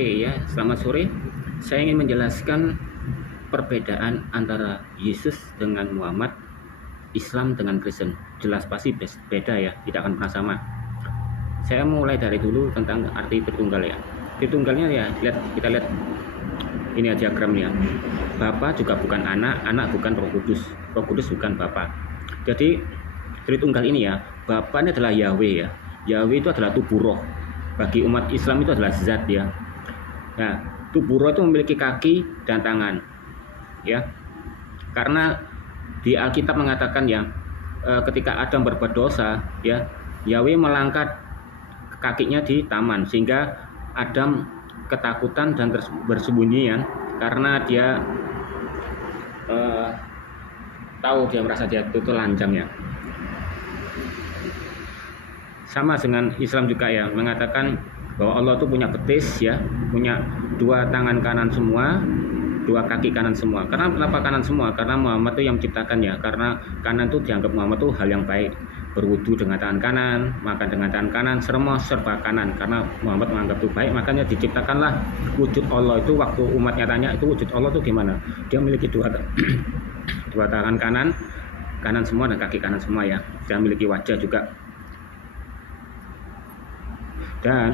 Oke ya, selamat sore. Saya ingin menjelaskan perbedaan antara Yesus dengan Muhammad, Islam dengan Kristen. Jelas pasti beda ya, tidak akan pernah sama. Saya mulai dari dulu tentang arti Tritunggal ya. Tritunggalnya ya, kita lihat ini diagramnya. Bapa juga bukan anak, anak bukan Roh Kudus, Roh Kudus bukan Bapa. Jadi Tritunggal ini ya, Bapa ini adalah Yahweh ya. Yahweh itu adalah tubuh roh. Bagi umat Islam itu adalah zat ya. Nah, tubuh roh itu memiliki kaki dan tangan ya. Karena di Alkitab mengatakan ya, ketika Adam berbuat dosa ya, Yahweh melangkat kakinya di taman sehingga Adam ketakutan dan bersembunyi ya, karena dia tahu, dia merasa dia itu telanjang ya. Sama dengan Islam juga ya, mengatakan bahwa Allah itu punya betis ya, punya dua tangan kanan semua, dua kaki kanan semua. Kenapa kanan semua? Karena Muhammad itu yang menciptakan ya, karena kanan itu dianggap Muhammad itu hal yang baik. Berwudu dengan tangan kanan, makan dengan tangan kanan, semua serba kanan. Karena Muhammad menganggap itu baik, makanya diciptakanlah wujud Allah itu. Waktu umatnya tanya itu wujud Allah itu gimana? Dia memiliki dua tangan kanan semua dan kaki kanan semua ya. Dia memiliki wajah juga. Dan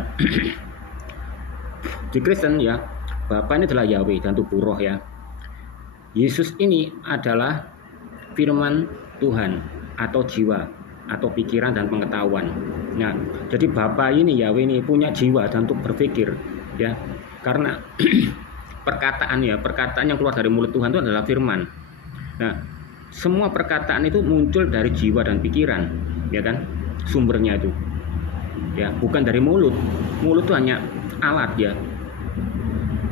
di Kristen ya, Bapa ini adalah Yahweh dan tubuh roh ya. Yesus ini adalah firman Tuhan atau jiwa atau pikiran dan pengetahuan. Nah, jadi Bapa ini, Yahweh ini punya jiwa dan untuk berpikir ya. Karena perkataan yang keluar dari mulut Tuhan itu adalah firman. Nah, semua perkataan itu muncul dari jiwa dan pikiran, ya kan? Sumbernya itu. Ya, bukan dari mulut. Mulut itu hanya alat ya.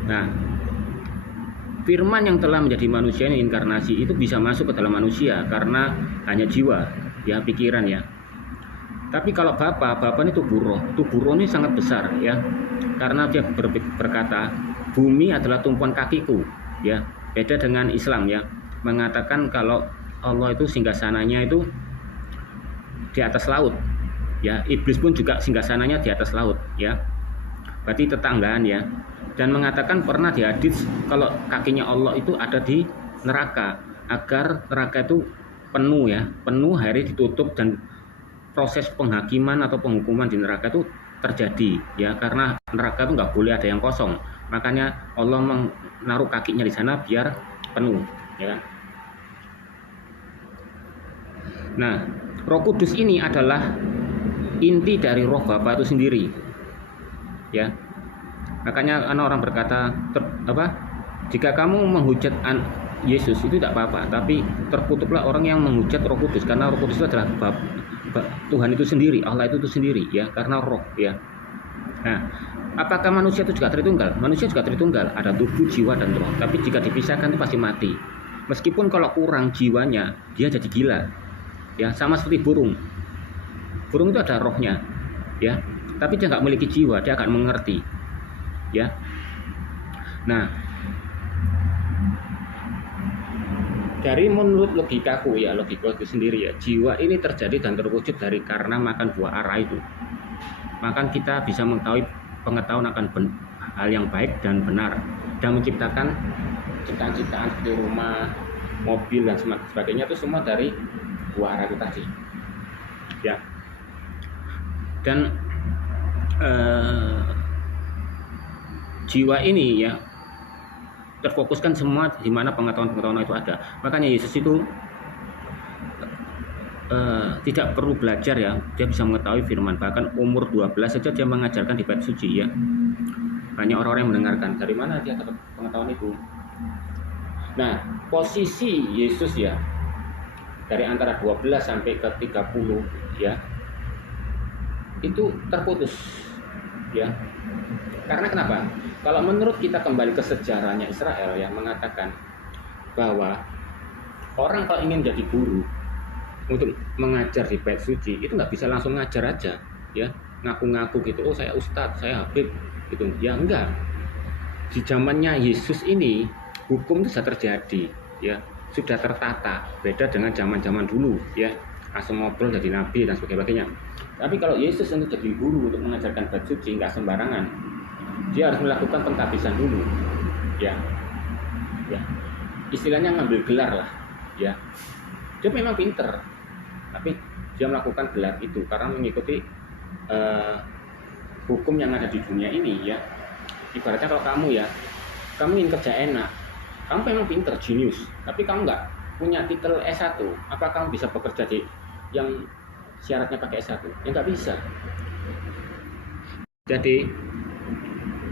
Nah, firman yang telah menjadi manusia ini inkarnasi itu bisa masuk ke dalam manusia karena hanya jiwa, ya, pikiran ya. Tapi kalau Bapa ini tubuh roh ini sangat besar ya. Karena dia berkata, bumi adalah tumpuan kakiku, ya. Beda dengan Islam ya, mengatakan kalau Allah itu singgasananya itu di atas laut. Ya, iblis pun juga singgasananya di atas laut ya. Berarti tetanggaan ya. Dan mengatakan pernah di hadis kalau kakinya Allah itu ada di neraka, agar neraka itu penuh ya, penuh, hari ditutup dan proses penghakiman atau penghukuman di neraka itu terjadi ya, karena neraka itu nggak boleh ada yang kosong. Makanya Allah menaruh kakinya di sana biar penuh ya kan. Nah, Roh Kudus ini adalah inti dari roh Bapa itu sendiri ya. Makanya orang berkata jika kamu menghujat Yesus itu tidak apa-apa, tapi terkutuklah orang yang menghujat Roh Kudus, karena Roh Kudus itu adalah Tuhan itu sendiri, Allah itu sendiri ya, karena roh ya. Nah, apakah manusia itu juga Tritunggal? Manusia juga Tritunggal, ada tubuh, jiwa dan roh. Tapi jika dipisahkan itu pasti mati. Meskipun kalau kurang jiwanya, dia jadi gila ya, sama seperti burung. Burung itu ada rohnya ya, tapi dia nggak memiliki jiwa, dia akan mengerti ya. Nah, dari menurut logikaku ya, logikaku sendiri ya, jiwa ini terjadi dan terwujud dari karena makan buah ara itu. Maka kita bisa mengetahui pengetahuan akan hal yang baik dan benar, dan menciptakan ciptaan-ciptaan seperti rumah, mobil dan sebagainya itu semua dari buah ara itu tadi ya. Dan jiwa ini ya terfokuskan semua di mana pengetahuan itu ada. Makanya Yesus itu tidak perlu belajar ya, dia bisa mengetahui firman. Bahkan umur 12 saja dia mengajarkan di bait suci ya. Banyak orang-orang yang mendengarkan. Dari mana dia dapat pengetahuan itu? Nah, posisi Yesus ya dari antara 12 sampai ke 30 ya, itu terputus ya. Karena kenapa? Kalau menurut kita kembali ke sejarahnya Israel yang mengatakan bahwa orang kalau ingin jadi guru untuk mengajar di bait suci itu nggak bisa langsung ngajar aja ya, ngaku-ngaku gitu, oh saya ustadz, saya habib gitu ya. Enggak. Di zamannya Yesus ini hukum itu sudah terjadi ya, sudah tertata, beda dengan zaman-zaman dulu ya, langsung ngobrol jadi nabi dan sebagainya. Tapi kalau Yesus untuk jadi guru untuk mengajarkan bait suci nggak sembarangan dia harus melakukan penghabisan dulu, ya, ya. Istilahnya ngambil gelar lah, ya. Dia memang pinter, tapi dia melakukan gelar itu karena mengikuti hukum yang ada di dunia ini, ya. Ibaratnya kalau kamu ingin kerja enak, kamu memang pinter, jenius, tapi kamu nggak punya titel S1, apa kamu bisa bekerja di yang syaratnya pakai S1? Ya nggak bisa. Jadi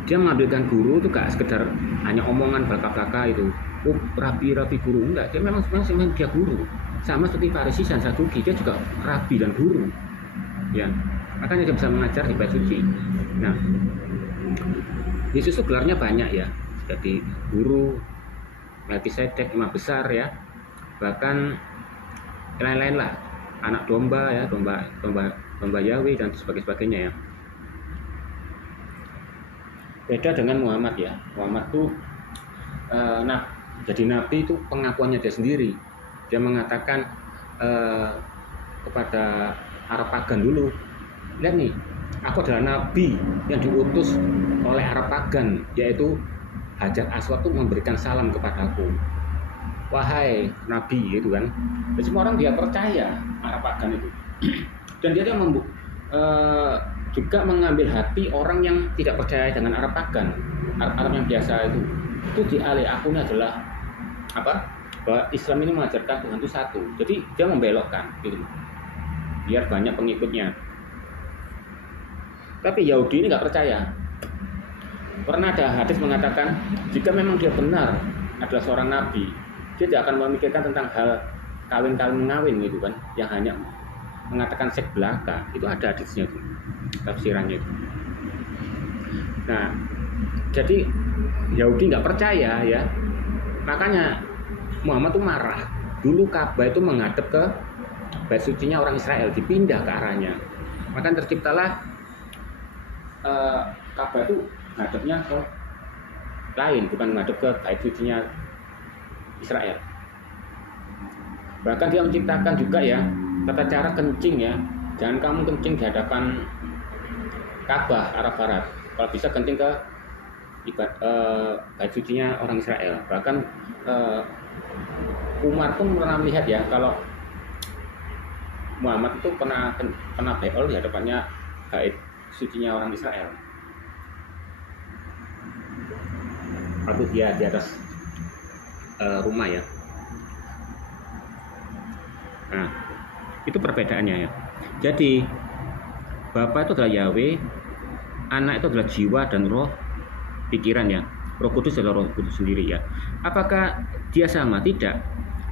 dia mengambilkan guru itu gak sekedar hanya omongan belaka-belaka itu, oh rabi guru, enggak, dia memang dia guru, sama seperti Farisi dan Saduki, dia juga rabi dan guru, ya, makanya dia bisa mengajar di bait suci. Nah, Yesus itu gelarnya banyak, ya, jadi guru, Melkisedek, imam besar, ya, bahkan lain-lain lah, anak domba, ya, domba Yahweh dan sebagainya, ya. Beda dengan Muhammad, ya. Muhammad tuh jadi nabi itu pengakuannya dia sendiri. Dia mengatakan kepada Arab pagan dulu, lihat nih, aku adalah nabi yang diutus oleh Arab pagan, yaitu Hajar Aswad tuh memberikan salam kepadaku. Wahai nabi, gitu kan. Dan semua orang dia percaya, Arab pagan itu. Dan dia juga mengambil hati orang yang tidak percaya dengan Arab pagan, Arab yang biasa itu dialih akunnya adalah apa? Bahwa Islam ini mengajarkan Tuhan itu satu. Jadi dia membelokkan, gitu, biar banyak pengikutnya. Tapi Yahudi ini nggak percaya. Pernah ada hadis mengatakan jika memang dia benar adalah seorang nabi, dia tidak akan memikirkan tentang hal kawin gitu kan, yang hanya mengatakan seks belaka. Itu ada hadisnya tuh, tafsirannya itu. Nah, jadi Yahudi nggak percaya, ya, makanya Muhammad tuh marah. Dulu Ka'bah itu menghadap ke bait sucinya orang Israel, dipindah ke arahnya, maka terciptalah Ka'bah itu menghadapnya ke lain, bukan menghadap ke bait sucinya Israel. Bahkan dia menciptakan juga, ya, tata cara kencing, ya, jangan kamu kencing di hadapan Ka'bah arah barat, kalau bisa kencing ke bait sucinya orang Israel. Bahkan Umar pun pernah melihat, ya, kalau Muhammad itu pernah beol di hadapannya bait sucinya orang Israel. Lalu dia di atas rumah, ya. Nah, itu perbedaannya, ya. Jadi Bapa itu adalah Yahweh, Anak itu adalah jiwa dan roh, pikiran, ya. Roh Kudus adalah Roh Kudus sendiri, ya. Apakah dia sama? Tidak.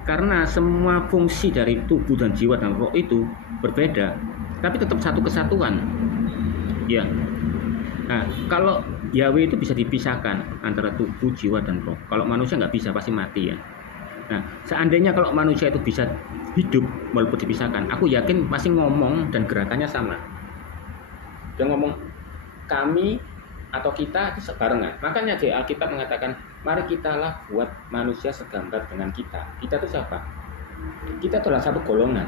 Karena semua fungsi dari tubuh dan jiwa dan roh itu berbeda, tapi tetap satu kesatuan, ya. Nah, kalau Yahweh itu bisa dipisahkan antara tubuh, jiwa, dan roh. Kalau manusia nggak bisa, pasti mati, ya. Nah, seandainya kalau manusia itu bisa hidup walaupun dipisahkan, aku yakin masih ngomong dan gerakannya sama. Dia ngomong kami atau kita itu sebarengan. Makanya di Alkitab mengatakan, mari kitalah buat manusia segambar dengan kita. Kita itu siapa? Kita adalah satu golongan,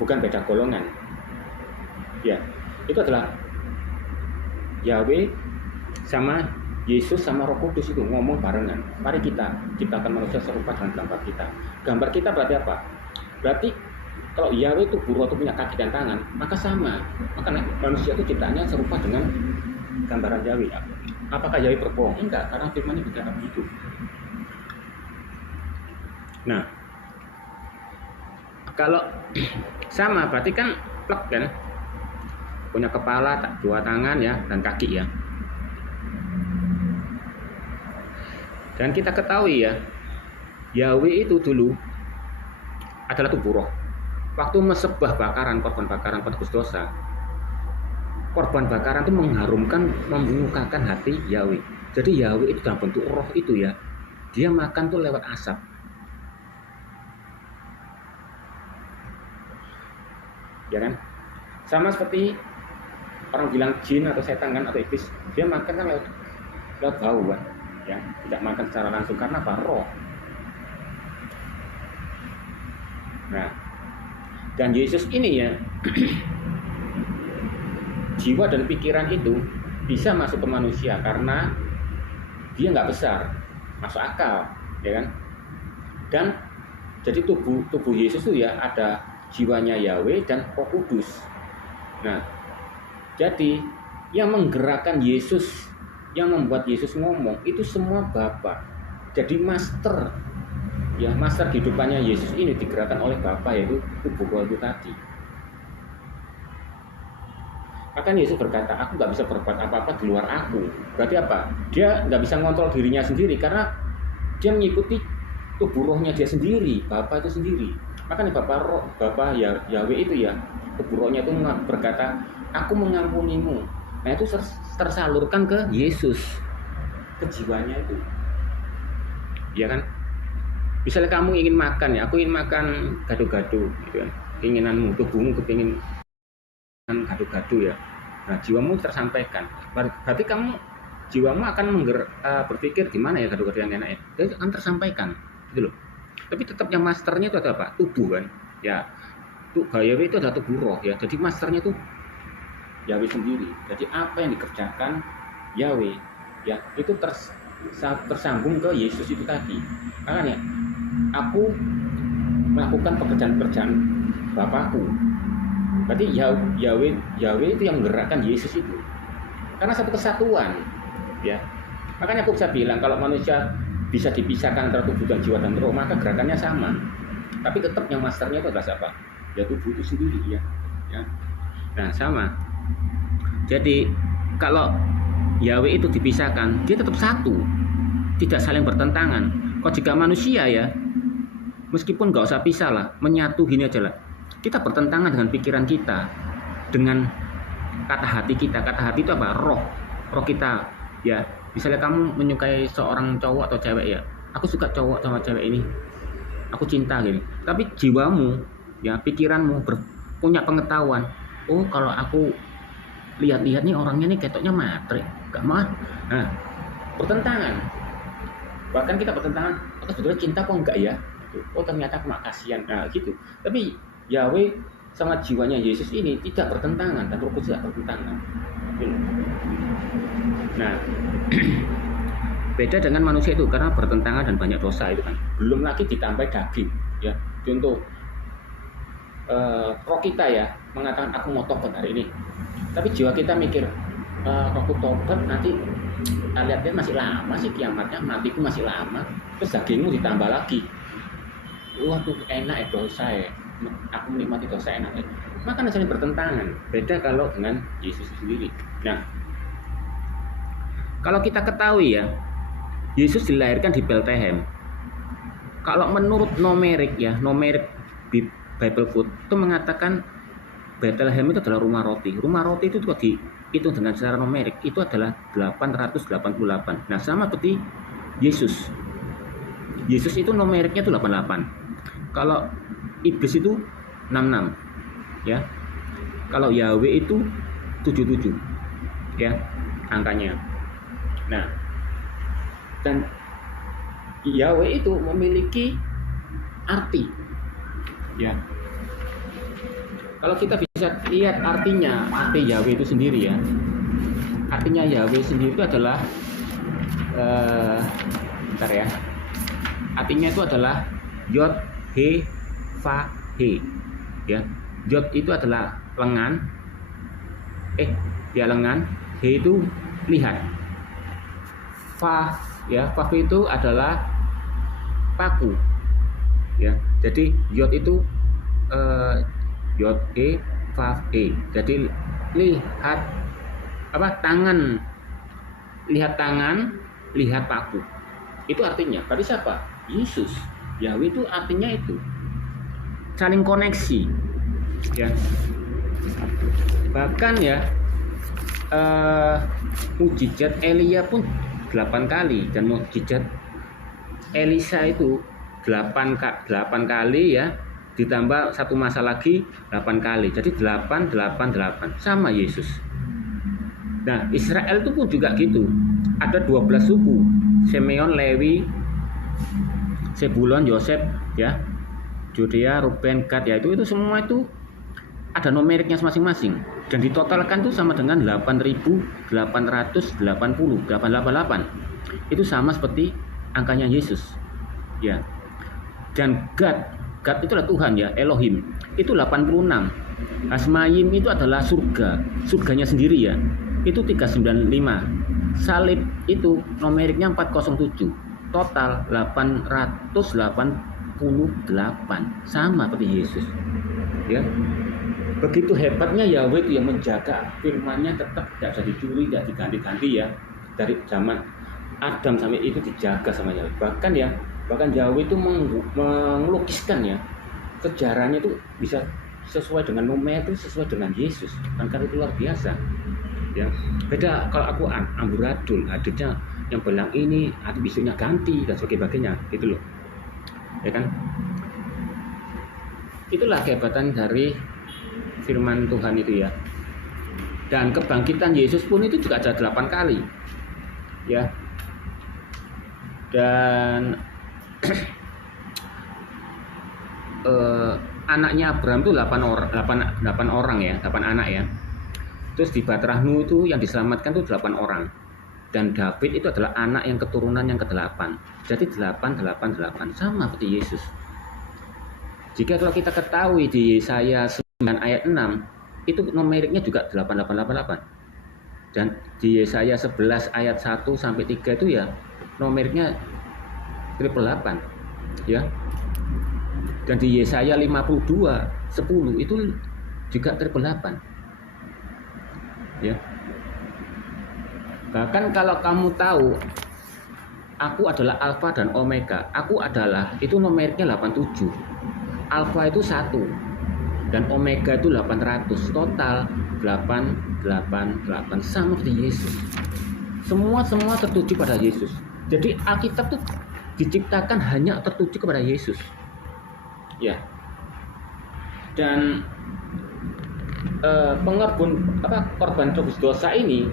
bukan beda golongan. Ya, itu adalah Yahweh sama Yesus sama Roh Kudus itu ngomong barengan. Mari kita ciptakan manusia serupa dengan gambar kita. Gambar kita berarti apa? Berarti kalau Yahweh itu guru atau punya kaki dan tangan, maka sama. Maka manusia itu ciptaannya serupa dengan gambaran Yahweh. Apakah Yahweh berbohong? Enggak, karena firman-Nya berkata begitu. Nah, kalau sama berarti kan plek, kan? Punya kepala, dua tangan, ya, dan kaki, ya. Dan kita ketahui, ya, Yahweh itu dulu adalah tubuh roh. Waktu mesebah bakaran, korban bakaran penebus dosa, korban bakaran itu mengharumkan, menyukakan hati Yahweh. Jadi Yahweh itu dalam bentuk roh itu, ya, dia makan tuh lewat asap. Ya kan? Sama seperti orang bilang jin atau setan, kan, atau iblis, dia makan kan lewat bau, kan, ya, tidak makan secara langsung karena apa? Roh. Nah, dan Yesus ini, ya, jiwa dan pikiran itu bisa masuk ke manusia karena dia nggak besar, masuk akal, ya kan? Dan jadi tubuh Yesus itu ya ada jiwanya Yahweh dan Roh Kudus. Nah, jadi yang menggerakkan Yesus, yang membuat Yesus ngomong itu semua Bapa. Jadi master, ya master kehidupannya Yesus ini digerakkan oleh Bapa, yaitu tubuh itu tadi. Maka Yesus berkata, aku nggak bisa berbuat apa-apa di luar aku. Berarti apa? Dia nggak bisa ngontrol dirinya sendiri karena dia mengikuti tubuh rohnya dia sendiri, Bapa itu sendiri. Makanya Bapa Yahweh itu ya, tubuh rohnya itu berkata, aku mengampunimu. Nah itu tersalurkan ke Yesus, ke jiwanya itu. Ya kan? Misalnya kamu ingin makan ya, aku ingin makan gado-gado, gitu kan? Keinginanmu, tubuhmu kepingin gado-gado ya. Nah jiwamu tersampaikan. Berarti kamu jiwamu akan berpikir gimana ya gado-gado yang enak ya. Itu akan tersampaikan, gitu loh. Tapi tetap yang masternya itu adalah apa? Tubuh kan. Ya, Yahweh itu adalah tubuh roh ya. Jadi masternya itu Yahweh sendiri. Jadi apa yang dikerjakan Yahweh ya itu tersambung ke Yesus itu tadi. Makanya aku melakukan pekerjaan-pekerjaan Bapakku. Berarti Yahweh itu yang menggerakkan Yesus itu. Karena satu kesatuan, ya. Makanya aku bisa bilang kalau manusia bisa dipisahkan antara tubuh dan jiwa dan roh, maka gerakannya sama. Tapi tetap yang masternya itu adalah siapa? Ya tubuh itu sendiri, ya. Nah sama. Jadi kalau Yahweh itu dipisahkan, dia tetap satu, tidak saling bertentangan. Kalau jika manusia ya, meskipun nggak usah pisah lah, menyatu gini aja lah. Kita bertentangan dengan pikiran kita, dengan kata hati kita. Kata hati itu apa? Roh kita ya. Misalnya kamu menyukai seorang cowok atau cewek ya, aku suka cowok sama cewek ini, aku cinta gitu. Tapi jiwamu ya, pikiranmu punya pengetahuan, oh kalau aku lihat-lihat nih orangnya nih ketoknya matre, gak mah. Nah bertentangan, bahkan kita bertentangan, aku sebetulnya cinta kok enggak ya, oh ternyata aku kasihan, nah gitu. Tapi Yahweh sama jiwanya Yesus ini tidak bertentangan, dan Roh Kudus tidak bertentangan. Nah, beda dengan manusia itu karena bertentangan dan banyak dosa itu kan. Belum lagi ditambah daging, ya. Contoh, roh kita ya mengatakan aku mau tobat hari ini, tapi jiwa kita mikir, aku tobat nanti lihat-lihat masih lama sih kiamatnya, matiku masih lama, terus dagingmu ditambah lagi. Waduh enak ya dosa ya. Aku menikmati dosa enak. Maka saling bertentangan. Beda kalau dengan Yesus sendiri. Nah, kalau kita ketahui ya, Yesus dilahirkan di Bethlehem. Kalau menurut numerik ya, numerik Bible Code itu mengatakan Bethlehem itu adalah rumah roti. Rumah roti itu kalau dihitung dengan secara numerik itu adalah 888. Nah, sama seperti Yesus. Yesus itu numeriknya itu 88. Kalau Iblis itu 66 ya. Kalau Yahweh itu 77 ya angkanya. Nah, dan Yahweh itu memiliki arti ya. Kalau kita bisa lihat artinya, arti Yahweh itu sendiri ya. Artinya Yahweh sendiri itu adalah bentar ya. Artinya itu adalah Yod He Fa He ya. Yod itu adalah lengan, lengan, He itu lihat, Fa ya, Fa itu adalah paku ya. Jadi Yod itu Yod He Fa He. Jadi lihat apa? Tangan, lihat tangan, lihat paku. Itu artinya. Berarti siapa? Yesus. Yahweh itu artinya itu saling koneksi ya. Bahkan ya mukjizat Elia pun 8 kali dan mukjizat Elisa itu 8 kali ya, ditambah satu masa lagi 8 kali, jadi 8 sama Yesus. Nah Israel itu pun juga gitu, ada 12 suku, Simeon, Lewi, Zebulon, Yosef ya, Yudea, Ruben, Gad ya, itu semua itu ada numeriknya masing-masing. dan ditotalkan itu sama dengan 8.888. Itu sama seperti angkanya Yesus. Ya. Dan God itulah Tuhan ya, Elohim. Itu 86. Asmayim itu adalah surganya sendiri ya. Itu 395. Salib itu numeriknya 407. Total 888. Sama seperti Yesus. Ya. Begitu hebatnya Yahweh itu yang menjaga firman-Nya tetap tidak bisa dicuri, tidak diganti-ganti ya. Dari zaman Adam sampai itu dijaga sama Yahweh. Bahkan Yahweh itu melukiskan ya, sejarahnya itu bisa sesuai dengan nomor itu, sesuai dengan Yesus. Karena itu luar biasa. Ya, beda kalau aku amburadul, hadirnya yang belang ini, nanti besoknya ganti dan sebagainya, gitu loh. Ya kan? Itulah kehebatan dari firman Tuhan itu ya. Dan kebangkitan Yesus pun itu juga ada 8 kali. Ya. Dan anaknya Abraham itu 8 orang ya, 8 anak ya. Terus di Batrahnu itu yang diselamatkan itu 8 orang. Dan David itu adalah anak yang keturunan yang ke-8. Jadi 8 sama seperti Yesus. Jika kalau kita ketahui di Yesaya 9 ayat 6 itu numeriknya juga 8888. Dan di Yesaya 11 ayat 1 sampai 3 itu ya numeriknya 888 ya. Dan di Yesaya 52:10 itu juga 888 ya. Bahkan kalau kamu tahu aku adalah Alfa dan Omega, aku adalah itu numeriknya 87. Alfa itu 1 dan Omega itu 800, total 888 sama seperti Yesus. Semua tertuju pada Yesus. Jadi Alkitab itu diciptakan hanya tertuju kepada Yesus. Ya. Dan korban tebus dosa ini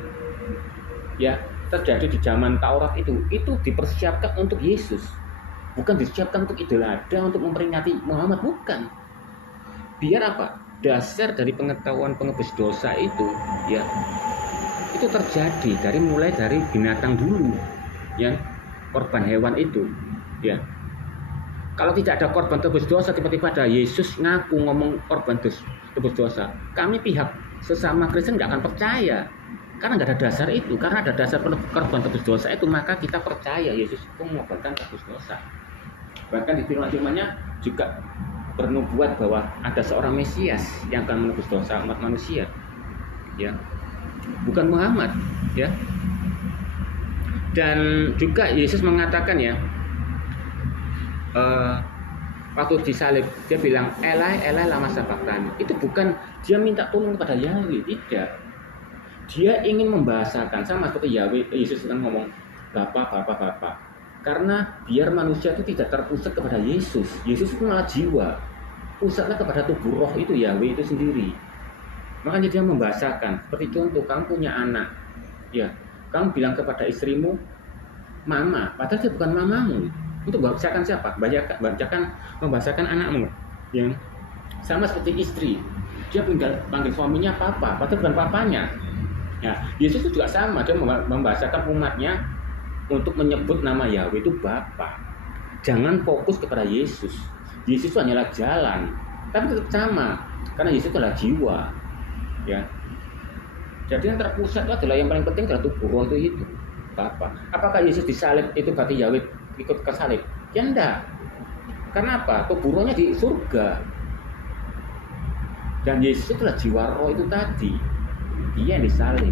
ya terjadi di zaman Taurat itu dipersiapkan untuk Yesus. Bukan disiapkan untuk Idul Adha untuk memperingati Muhammad, bukan. Biar apa? Dasar dari pengetahuan penebus dosa itu ya itu terjadi mulai dari binatang dulu ya, korban hewan itu ya. Kalau tidak ada korban tebus dosa, tiba-tiba ada Yesus ngaku ngomong korban tebus dosa, kami pihak sesama Kristen nggak akan percaya karena nggak ada dasar itu. Karena ada dasar korban tebus dosa itu, maka kita percaya Yesus itu mengorbankan tebus dosa. Bahkan di firman-firmannya juga bernubuat bahwa ada seorang Mesias yang akan menebus dosa umat manusia ya, bukan Muhammad ya. Dan juga Yesus mengatakan ya, waktu disalib dia bilang Elai Elai lama sabachthani. Itu bukan dia minta tolong kepada Yahweh, tidak. Dia ingin membahasakan sama seperti Yahweh. Yesus kan ngomong Bapa. Karena biar manusia itu tidak terpusat kepada Yesus. Yesus itu malah jiwa, pusatnya kepada tubuh roh itu Yahweh itu sendiri. Makanya dia membahasakan seperti contoh, kamu punya anak ya, kamu bilang kepada istrimu mama, padahal dia bukan mamamu. Untuk membahasakan siapa? Membahasakan anakmu yang sama seperti istri, dia panggil suaminya papa, padahal bukan papanya ya. Yesus itu juga sama, dia membahasakan umatnya untuk menyebut nama Yahweh itu Bapa. Jangan fokus kepada Yesus. Yesus itu hanyalah jalan, tapi tetap sama karena Yesus itu adalah jiwa ya. Jadi yang terpusat itu adalah yang paling penting adalah tubuh roh itu Bapa. Apakah Yesus disalib itu berarti Yahweh ikut ke salib? Ya enggak. Karena apa? Tubuh rohnya di surga. Dan Yesus itulah jiwa roh itu tadi. Dia yang disalib.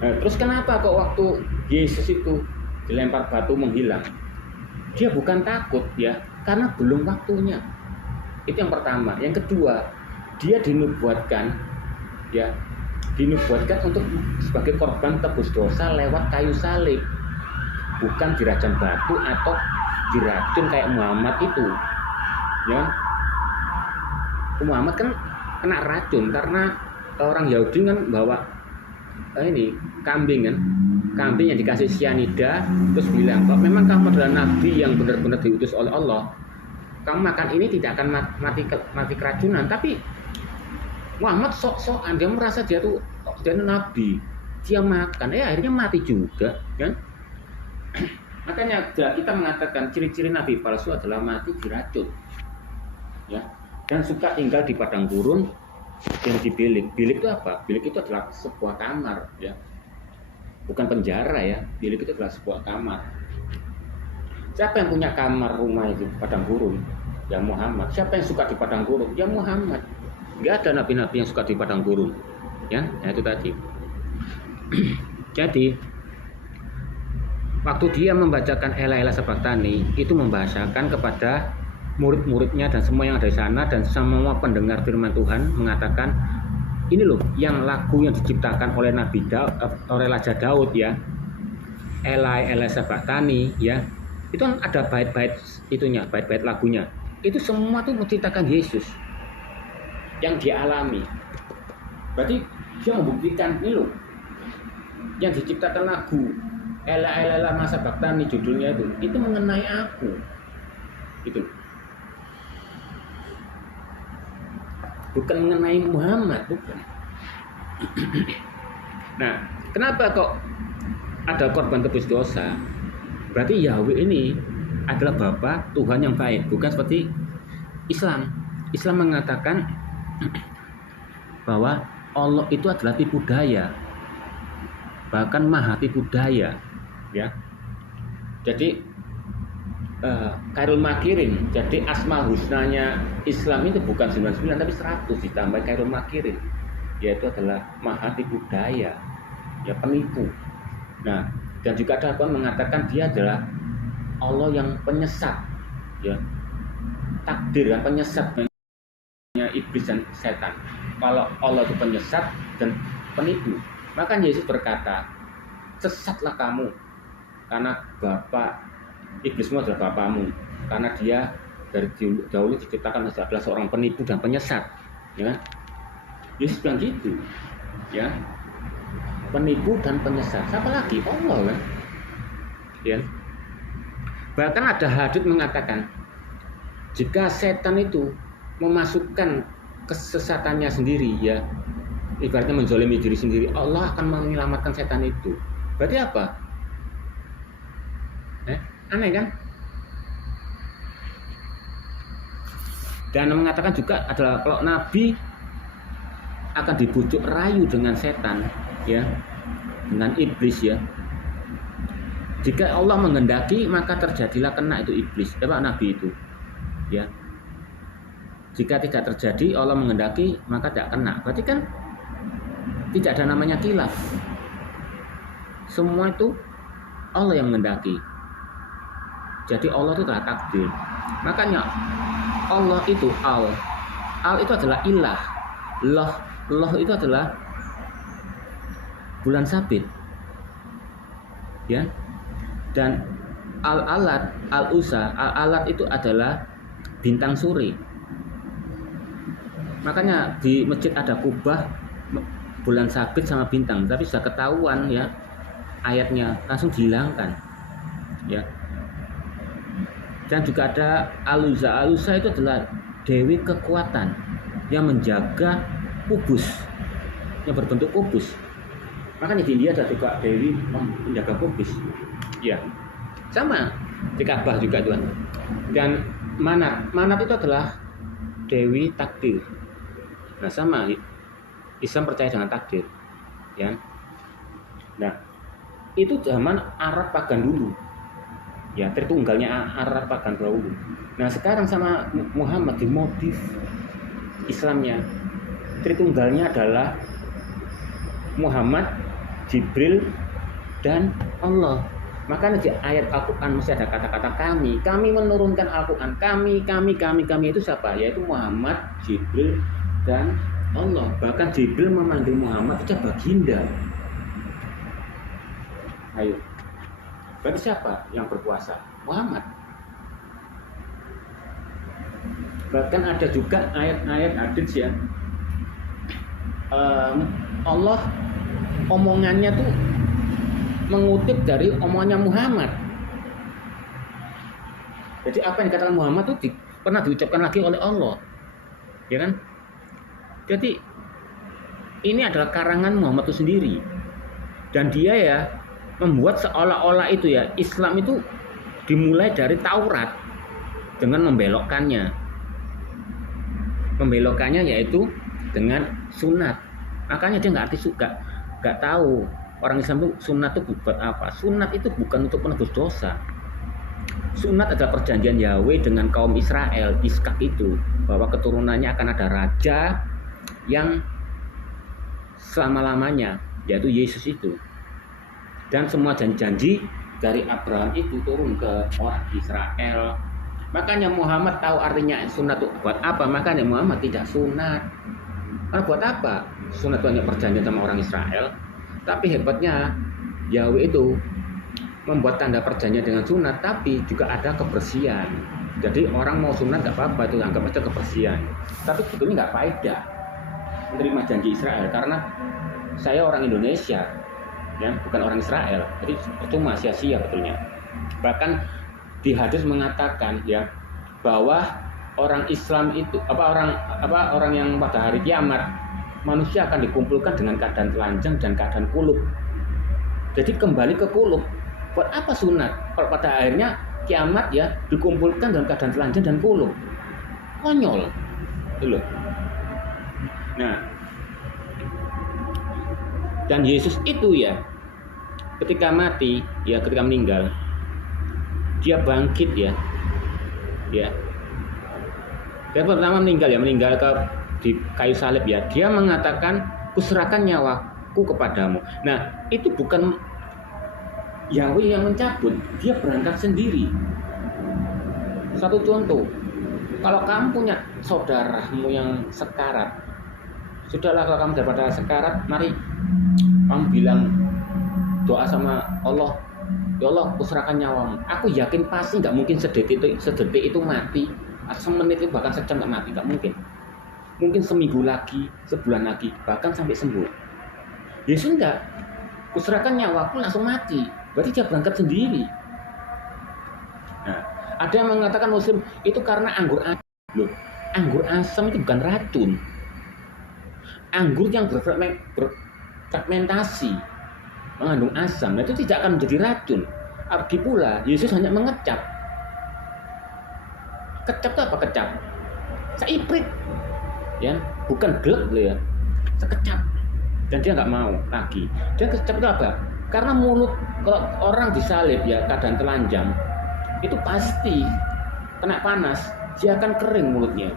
Nah, terus kenapa kok waktu Yesus itu dilempar batu menghilang? Dia bukan takut ya, karena belum waktunya. Itu yang pertama. Yang kedua, dia dinubuatkan ya, untuk sebagai korban tebus dosa lewat kayu salib, bukan dirajam batu atau diracun kayak Muhammad itu ya. Muhammad kan kena racun karena orang Yahudi kan bawa kambing yang dikasih cyanida, terus bilang kalau memang kamu adalah nabi yang benar-benar diutus oleh Allah, kamu makan ini tidak akan mati keracunan. Tapi Muhammad sok-sokan, dia merasa dia nabi, dia makan, akhirnya mati juga, kan? Makanya kita mengatakan ciri-ciri nabi palsu adalah mati diracun, ya, dan suka tinggal di padang gurun dan di bilik. Bilik itu apa? Bilik itu adalah sebuah kamar, ya, bukan penjara, ya. Bilik itu adalah sebuah kamar. Siapa yang punya kamar rumah itu padang gurun? Ya Muhammad. Siapa yang suka di padang gurun? Ya Muhammad. Nggak ada nabi-nabi yang suka di padang gurun, ya. Nah, itu tadi. Jadi waktu dia membacakan Ela Sabachthani, itu membahasakan kepada murid-muridnya dan semua yang ada di sana, dan semua pendengar firman Tuhan, mengatakan, ini loh yang lagu yang diciptakan oleh Nabi Daud, oleh Raja Daud, ya, Ela Sabachthani, ya, itu kan ada bait-bait itunya, bait-bait lagunya, itu semua tuh menceritakan Yesus yang dia alami. Berarti dia membuktikan, ini loh yang diciptakan lagu Ela Sabachthani judulnya itu mengenai aku, itu bukan mengenai Muhammad, bukan. Nah, kenapa kok ada korban tebus dosa? Berarti Yahweh ini adalah Bapa Tuhan yang baik, bukan seperti Islam. Islam mengatakan bahwa Allah itu adalah tipu daya, bahkan maha tipu daya, ya. Jadi Khairul Makirin, jadi asma husnanya Islam itu bukan 99 tapi 100 ditambah Khairul Makirin, yaitu adalah maha tipu daya, ya, penipu. Nah, dan juga ada Tuhan mengatakan dia adalah Allah yang penyesat, ya, takdir yang penyesat iblis dan setan. Kalau Allah itu penyesat dan penipu, maka Yesus berkata, sesatlah kamu, karena Bapak iblismu adalah bapamu, karena dia dari dahulu diciptakan adalah seorang penipu dan penyesat, ya kan? Yesus bilang gitu, ya, penipu dan penyesat. Siapa lagi? Allah, kan? Ya. Bahkan ada hadits mengatakan, jika setan itu memasukkan kesesatannya sendiri, ya, ibaratnya menzalimi diri sendiri, Allah akan menyelamatkan setan itu. Berarti apa? Aneh, kan? Dan mengatakan juga adalah kalau Nabi akan dibujuk rayu dengan setan, ya, dengan iblis, ya. Jika Allah menghendaki maka terjadilah kena itu iblis, Pak Nabi itu, ya. Jika tidak terjadi Allah menghendaki maka tidak kena. Berarti kan tidak ada namanya khilaf. Semua itu Allah yang menghendaki. Jadi Allah itu adalah takdir. Makanya Allah itu Al itu adalah ilah. Loh itu adalah bulan sabit, ya. Dan Al-Alat, Al-Usa, Al-Alat itu adalah bintang suri. Makanya di masjid ada kubah bulan sabit sama bintang, tapi sudah ketahuan, ya, ayatnya langsung dihilangkan, ya. Dan juga ada Al-Uza. Al-Uza itu adalah dewi kekuatan yang menjaga kubus, yang berbentuk kubus. Makanya di India ada juga dewi menjaga kubus, ya, sama di Ka'bah juga, Tuhan. Dan Manat itu adalah dewi takdir. Nah, sama, Islam percaya dengan takdir, ya. Nah, itu zaman Arab pagan dulu, ya, Tritunggalnya Arab pagan dahulu. Nah, sekarang sama Muhammad dimodif Islamnya. Tritunggalnya adalah Muhammad, Jibril, dan Allah. Makanya di ayat Al-Quran masih ada kata-kata kami menurunkan Al-Quran, kami itu siapa? Yaitu Muhammad, Jibril, dan Allah. Bahkan Jibril memanggil Muhammad itu baginda. Ayo, berarti siapa yang berkuasa? Muhammad. Bahkan ada juga ayat-ayat hadits, ya, Allah omongannya tuh mengutip dari omongannya Muhammad. Jadi apa yang dikatakan Muhammad tuh pernah diucapkan lagi oleh Allah, ya kan? Jadi ini adalah karangan Muhammad itu sendiri. Dan dia ya membuat seolah-olah itu ya Islam itu dimulai dari Taurat dengan membelokkannya. Membelokkannya yaitu dengan sunat. Makanya dia nggak tahu orang Islam itu sunat itu buat apa. Sunat itu bukan untuk menebus dosa. Sunat adalah perjanjian Yahweh dengan kaum Israel, Iskak itu, bahwa keturunannya akan ada raja yang selama-lamanya, yaitu Yesus itu. Dan semua janji-janji dari Abraham itu turun ke orang Israel. Makanya Muhammad tahu artinya sunat itu buat apa. Makanya Muhammad tidak sunat. Karena buat apa? Sunat itu hanya perjanjian sama orang Israel. Tapi hebatnya Yahweh itu membuat tanda perjanjian dengan sunat, tapi juga ada kebersihan. Jadi orang mau sunat nggak apa-apa, itu anggap aja kebersihan. Tapi sebetulnya nggak faedah menerima janji Israel, karena saya orang Indonesia, ya bukan orang Israel. Jadi percuma, sia-sia betulnya. Bahkan di hadis mengatakan ya bahwa orang Islam itu orang yang pada hari kiamat manusia akan dikumpulkan dengan keadaan telanjang dan keadaan kulub. Jadi kembali ke kulub. Buat apa sunat? Kalau pada akhirnya kiamat ya dikumpulkan dalam keadaan telanjang dan kulub. Konyol. Itu loh. Nah, dan Yesus itu ya ketika mati, ya ketika meninggal, dia bangkit ya. Ya. Dia pertama meninggal di kayu salib ya. Dia mengatakan, "Kuserahkan nyawaku kepadamu." Nah, itu bukan Yahweh yang mencabut, dia berangkat sendiri. Satu contoh, kalau kamu punya saudaramu yang sekarat, sudahlah kalau kamu daripada sekarat, mari kamu bilang doa sama Allah, ya Allah, kuserahkan nyawamu. Aku yakin pasti nggak mungkin sedetik itu mati, semenit itu bahkan sejam nggak mati, nggak mungkin. Mungkin seminggu lagi, sebulan lagi, bahkan sampai sembuh. Yesus enggak, kuserahkan nyawaku langsung mati. Berarti dia berangkat sendiri. Nah, ada yang mengatakan Muslim itu karena anggur asam. Loh, anggur asam itu bukan racun. Anggur yang berfragmentasi mengandung asam, itu tidak akan menjadi racun. Lagi pula, Yesus hanya mengecap. Kecap itu apa kecap? Seiprit, ya, bukan glek ya, sekecap. Dan dia nggak mau lagi. Dia kecap itu apa? Karena mulut kalau orang disalib ya keadaan telanjang itu pasti kena panas, dia akan kering mulutnya.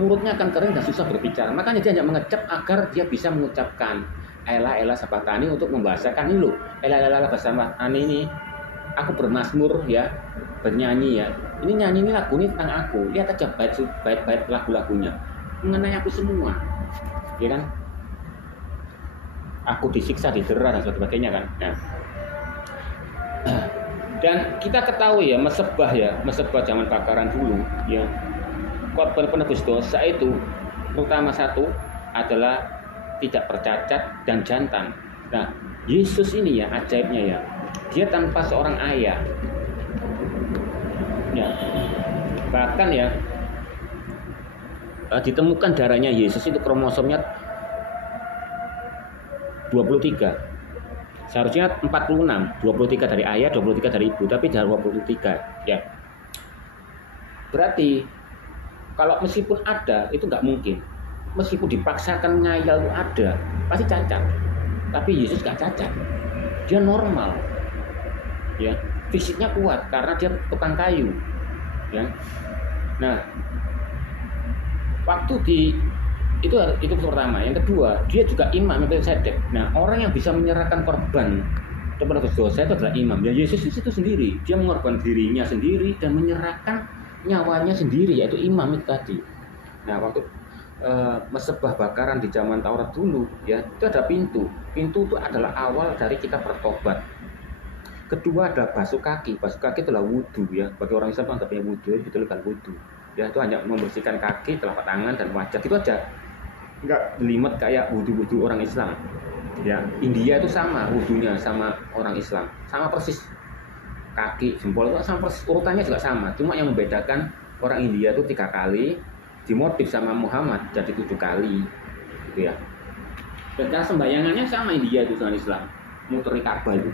Mulutnya akan kering dan susah berbicara. Makanya dia hanya mengecap agar dia bisa mengucapkan ela sabatani untuk membahasakan ini loh. Ela bersama ani ini aku bermazmur ya, bernyanyi ya. Ini nyanyi ini lagu ini tentang aku. Lihat aja bait lagu-lagunya mengenai aku semua. Ya kan? Aku disiksa, didera dan sebagainya kan. Nah. Dan kita ketahui ya mesebah zaman bakaran dulu ya. Korban penebus dosa itu terutama satu adalah tidak bercacat dan jantan. Nah, Yesus ini ya ajaibnya ya. Dia tanpa seorang ayah. Ya. Bahkan ya ditemukan darahnya Yesus itu kromosomnya 23. Seharusnya 46, 23 dari ayah, 23 dari ibu, tapi dari 23 ya. Berarti kalau meskipun ada itu nggak mungkin. Meskipun dipaksakan ngayal itu ada, pasti cacat. Tapi Yesus nggak cacat. Dia normal. Ya, fisiknya kuat karena dia tukang kayu. Ya. Nah, waktu itu pertama. Yang kedua, dia juga imam Melkisedek. Nah, orang yang bisa menyerahkan korban penebus dosa itu adalah imam. Ya, Yesus itu sendiri, dia mengorbankan dirinya sendiri dan menyerahkan nyawanya sendiri, yaitu imam itu tadi. Nah, waktu mesebah bakaran di zaman Taurat dulu, ya itu ada pintu. Pintu itu adalah awal dari kita bertobat. Kedua ada basuh kaki. Basuh kaki itulah wudhu ya. Bagi orang Islam anggapnya wudhu, betul kan wudhu. Ya itu hanya membersihkan kaki, telapak tangan dan wajah, itu aja. Enggak jelimet kayak wudhu orang Islam. Ya, India itu sama wudhunya sama orang Islam, sama persis. Kaki, jempol itu sama persis, urutannya juga sama. Cuma yang membedakan orang India itu 3 kali, dimotif sama Muhammad jadi 7 kali. gitu ya. Dan cara sembayangannya sama India itu dengan Islam, muter Ka'bah itu.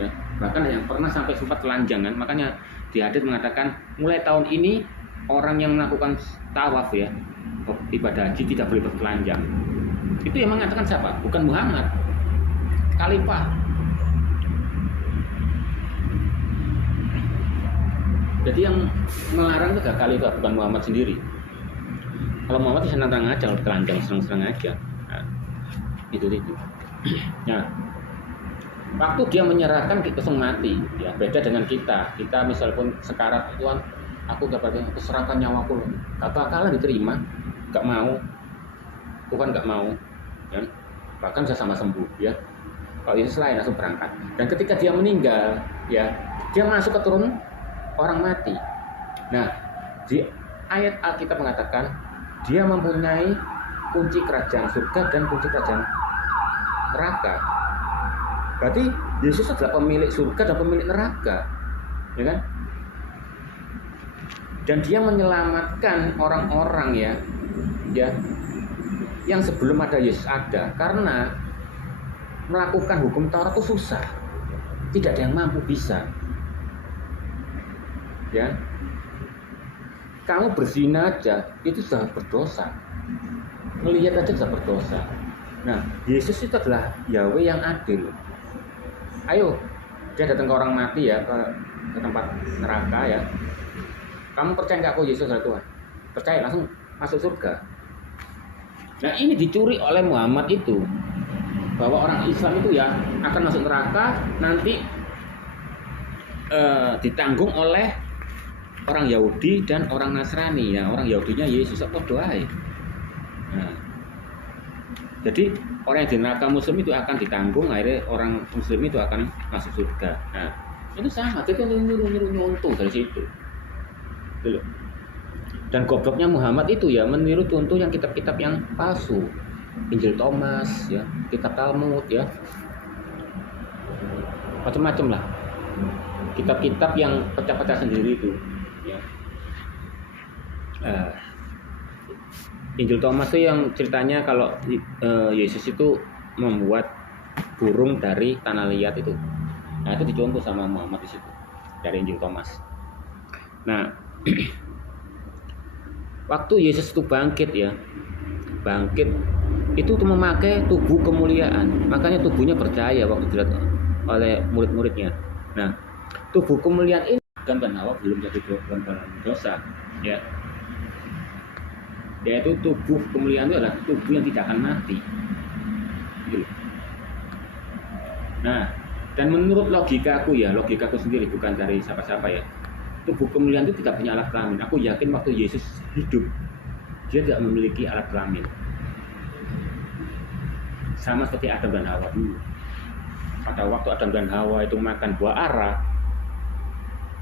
Ya. Bahkan yang pernah sampai sempat telanjangan, makanya di hadits mengatakan mulai tahun ini orang yang melakukan tawaf ya, ibadah haji tidak boleh bertelanjang. Itu yang mengatakan siapa? Bukan Muhammad, Khalifah. Jadi yang melarang itu Khalifah, bukan Muhammad sendiri. Kalau Muhammad itu senang-senang aja, kalau telanjang senang-senang aja. Nah, itu. Nah, waktu dia menyerahkan langsung mati, ya beda dengan kita. Kita misal pun sekarat, Tuhan, aku serahkan nyawaku, gak bakalan diterima, gak mau. Tuhan gak mau, ya. Bahkan bisa sama sembuh, ya. Kalau Yesus lain langsung berangkat. Dan ketika dia meninggal, ya, dia masuk ke turun orang mati. Nah, di ayat Alkitab mengatakan dia mempunyai kunci kerajaan surga dan kunci kerajaan neraka. Berarti Yesus adalah pemilik surga dan pemilik neraka, ya kan? Dan dia menyelamatkan orang-orang ya, yang sebelum ada Yesus ada, karena melakukan hukum Taurat itu susah, tidak ada yang mampu bisa, ya. Kamu berzina aja itu sudah berdosa, melihat aja sudah berdosa. Nah, Yesus itu adalah Yahweh yang adil. Ayo, dia datang ke orang mati ya, ke tempat neraka ya. Kamu percaya nggak aku Yesus adalah Tuhan? Percaya, langsung masuk surga. Nah, ini dicuri oleh Muhammad itu, bahwa orang Islam itu ya akan masuk neraka nanti ditanggung oleh orang Yahudi dan orang Nasrani ya. Orang Yahudinya Yesus apa doa ya. Nah, jadi orang yang di neraka Muslim itu akan ditanggung, akhirnya orang Muslim itu akan masuk surga. Nah, itu sama, dia kan niru nyontoh dari situ. Gitu. Dan gobloknya Muhammad itu ya meniru contoh yang kitab-kitab yang palsu, Injil Thomas ya, kitab Talmud ya, macam-macam lah, kitab-kitab yang pecah-pecah sendiri itu. Ya. Injil Thomas itu yang ceritanya kalau Yesus itu membuat burung dari tanah liat itu. Nah, itu dicontoh sama Muhammad di situ dari Injil Thomas. Nah, waktu Yesus itu bangkit itu memakai tubuh kemuliaan. Makanya tubuhnya percaya waktu dilihat oleh murid-muridnya. Nah, tubuh kemuliaan ini Adam dan Hawa belum jadi dosa, ya. Yaitu tubuh kemuliaan itu adalah tubuh yang tidak akan mati. Gitu. Nah, dan menurut logikaku sendiri, bukan dari siapa-siapa ya, tubuh kemuliaan itu tidak punya alat kelamin. Aku yakin waktu Yesus hidup, dia tidak memiliki alat kelamin. Sama seperti Adam dan Hawa dulu. Pada waktu Adam dan Hawa itu makan buah ara,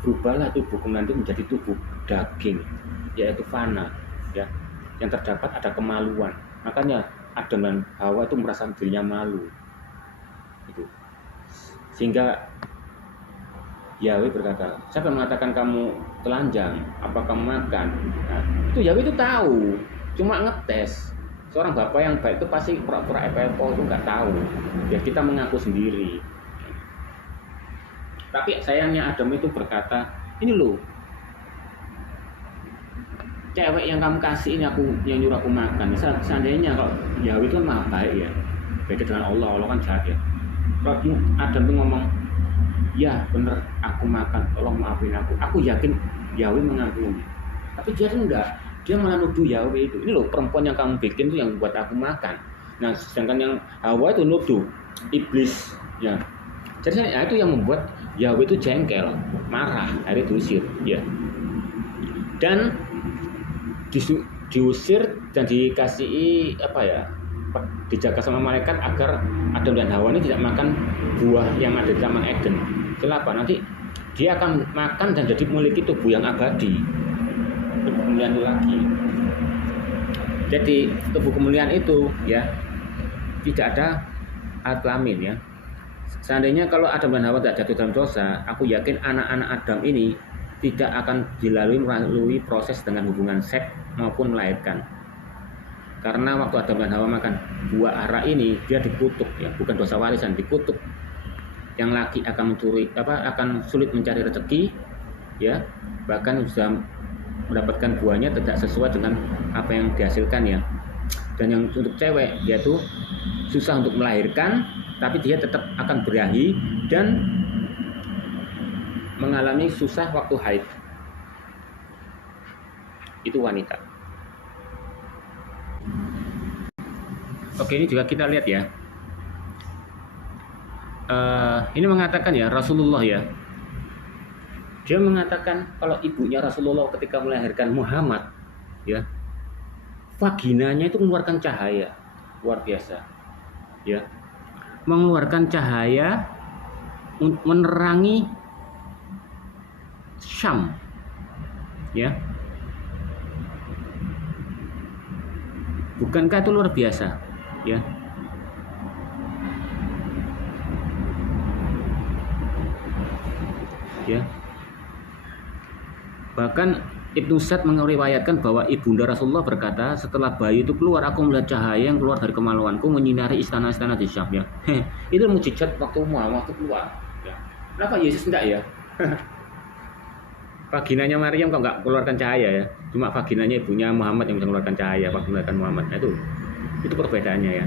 berubahlah tubuh kemuliaan itu menjadi tubuh daging, yaitu fana, ya, yang terdapat ada kemaluan. Makanya Adam dan Hawa itu merasa dirinya malu, gitu. Sehingga Yahweh berkata, siapa yang mengatakan kamu telanjang? Apa kamu makan? Nah, itu Yahweh itu tahu, cuma ngetes. Seorang bapak yang baik itu pasti pura-pura epo itu nggak tahu. Ya kita mengaku sendiri. Tapi sayangnya Adam itu berkata, ini loh, cewek yang kamu kasih ini yang nyuruh aku makan. Seandainya kalau Yahweh itu kan maha baik ya, beda dengan Allah kan jahat ya. Kalau Adam itu ngomong, ya bener aku makan, tolong maafin aku. Aku yakin Yahweh mengampuni. Tapi dia itu enggak, dia malah nuduh Yahweh itu. Ini loh perempuan yang kamu bikin itu yang buat aku makan. Nah sedangkan yang Hawa itu nuduh iblis ya. Jadi itu yang membuat Yahweh itu jengkel, marah, akhirnya diusir ya. Dan diusir dan dikasih apa ya, dijaga sama malaikat agar Adam dan Hawa ini tidak makan buah yang ada di Taman Eden. Kenapa? Nanti dia akan makan dan jadi memiliki tubuh yang abadi, tubuh kemuliaan itu lagi. Jadi tubuh kemuliaan itu ya tidak ada alat kelamin ya. Seandainya kalau Adam dan Hawa tidak jatuh dalam dosa, aku yakin anak-anak Adam ini tidak akan melalui proses dengan hubungan seks maupun melahirkan. Karena waktu Adam dan Hawa makan buah ara ini, dia dikutuk ya, bukan dosa warisan, dikutuk. Yang laki akan akan sulit mencari rezeki ya, bahkan sudah mendapatkan buahnya tidak sesuai dengan apa yang dihasilkan ya. Dan yang untuk cewek, dia tuh susah untuk melahirkan, tapi dia tetap akan berahi dan mengalami susah waktu haid. Itu wanita. Oke, ini juga kita lihat ya. Ini mengatakan ya, Rasulullah ya. Dia mengatakan kalau ibunya Rasulullah ketika melahirkan Muhammad ya, vaginanya itu mengeluarkan cahaya luar biasa ya, mengeluarkan cahaya menerangi Syam ya. Bukankah itu luar biasa ya? Ya. Bahkan Ibnu Sa'd meriwayatkan bahwa ibunda Rasulullah berkata, setelah bayi itu keluar, aku melihat cahaya yang keluar dari kemaluanku menyinari istana-istana di Syam ya. Itu mukjizat waktu Muhammad keluar ya. Kenapa Yesus enggak ya? Vaginanya Maryam kok nggak keluarkan cahaya ya, cuma vaginanya ibunya Muhammad yang bisa mengeluarkan cahaya waktu melahirkan Muhammad. Nah, itu perbedaannya ya.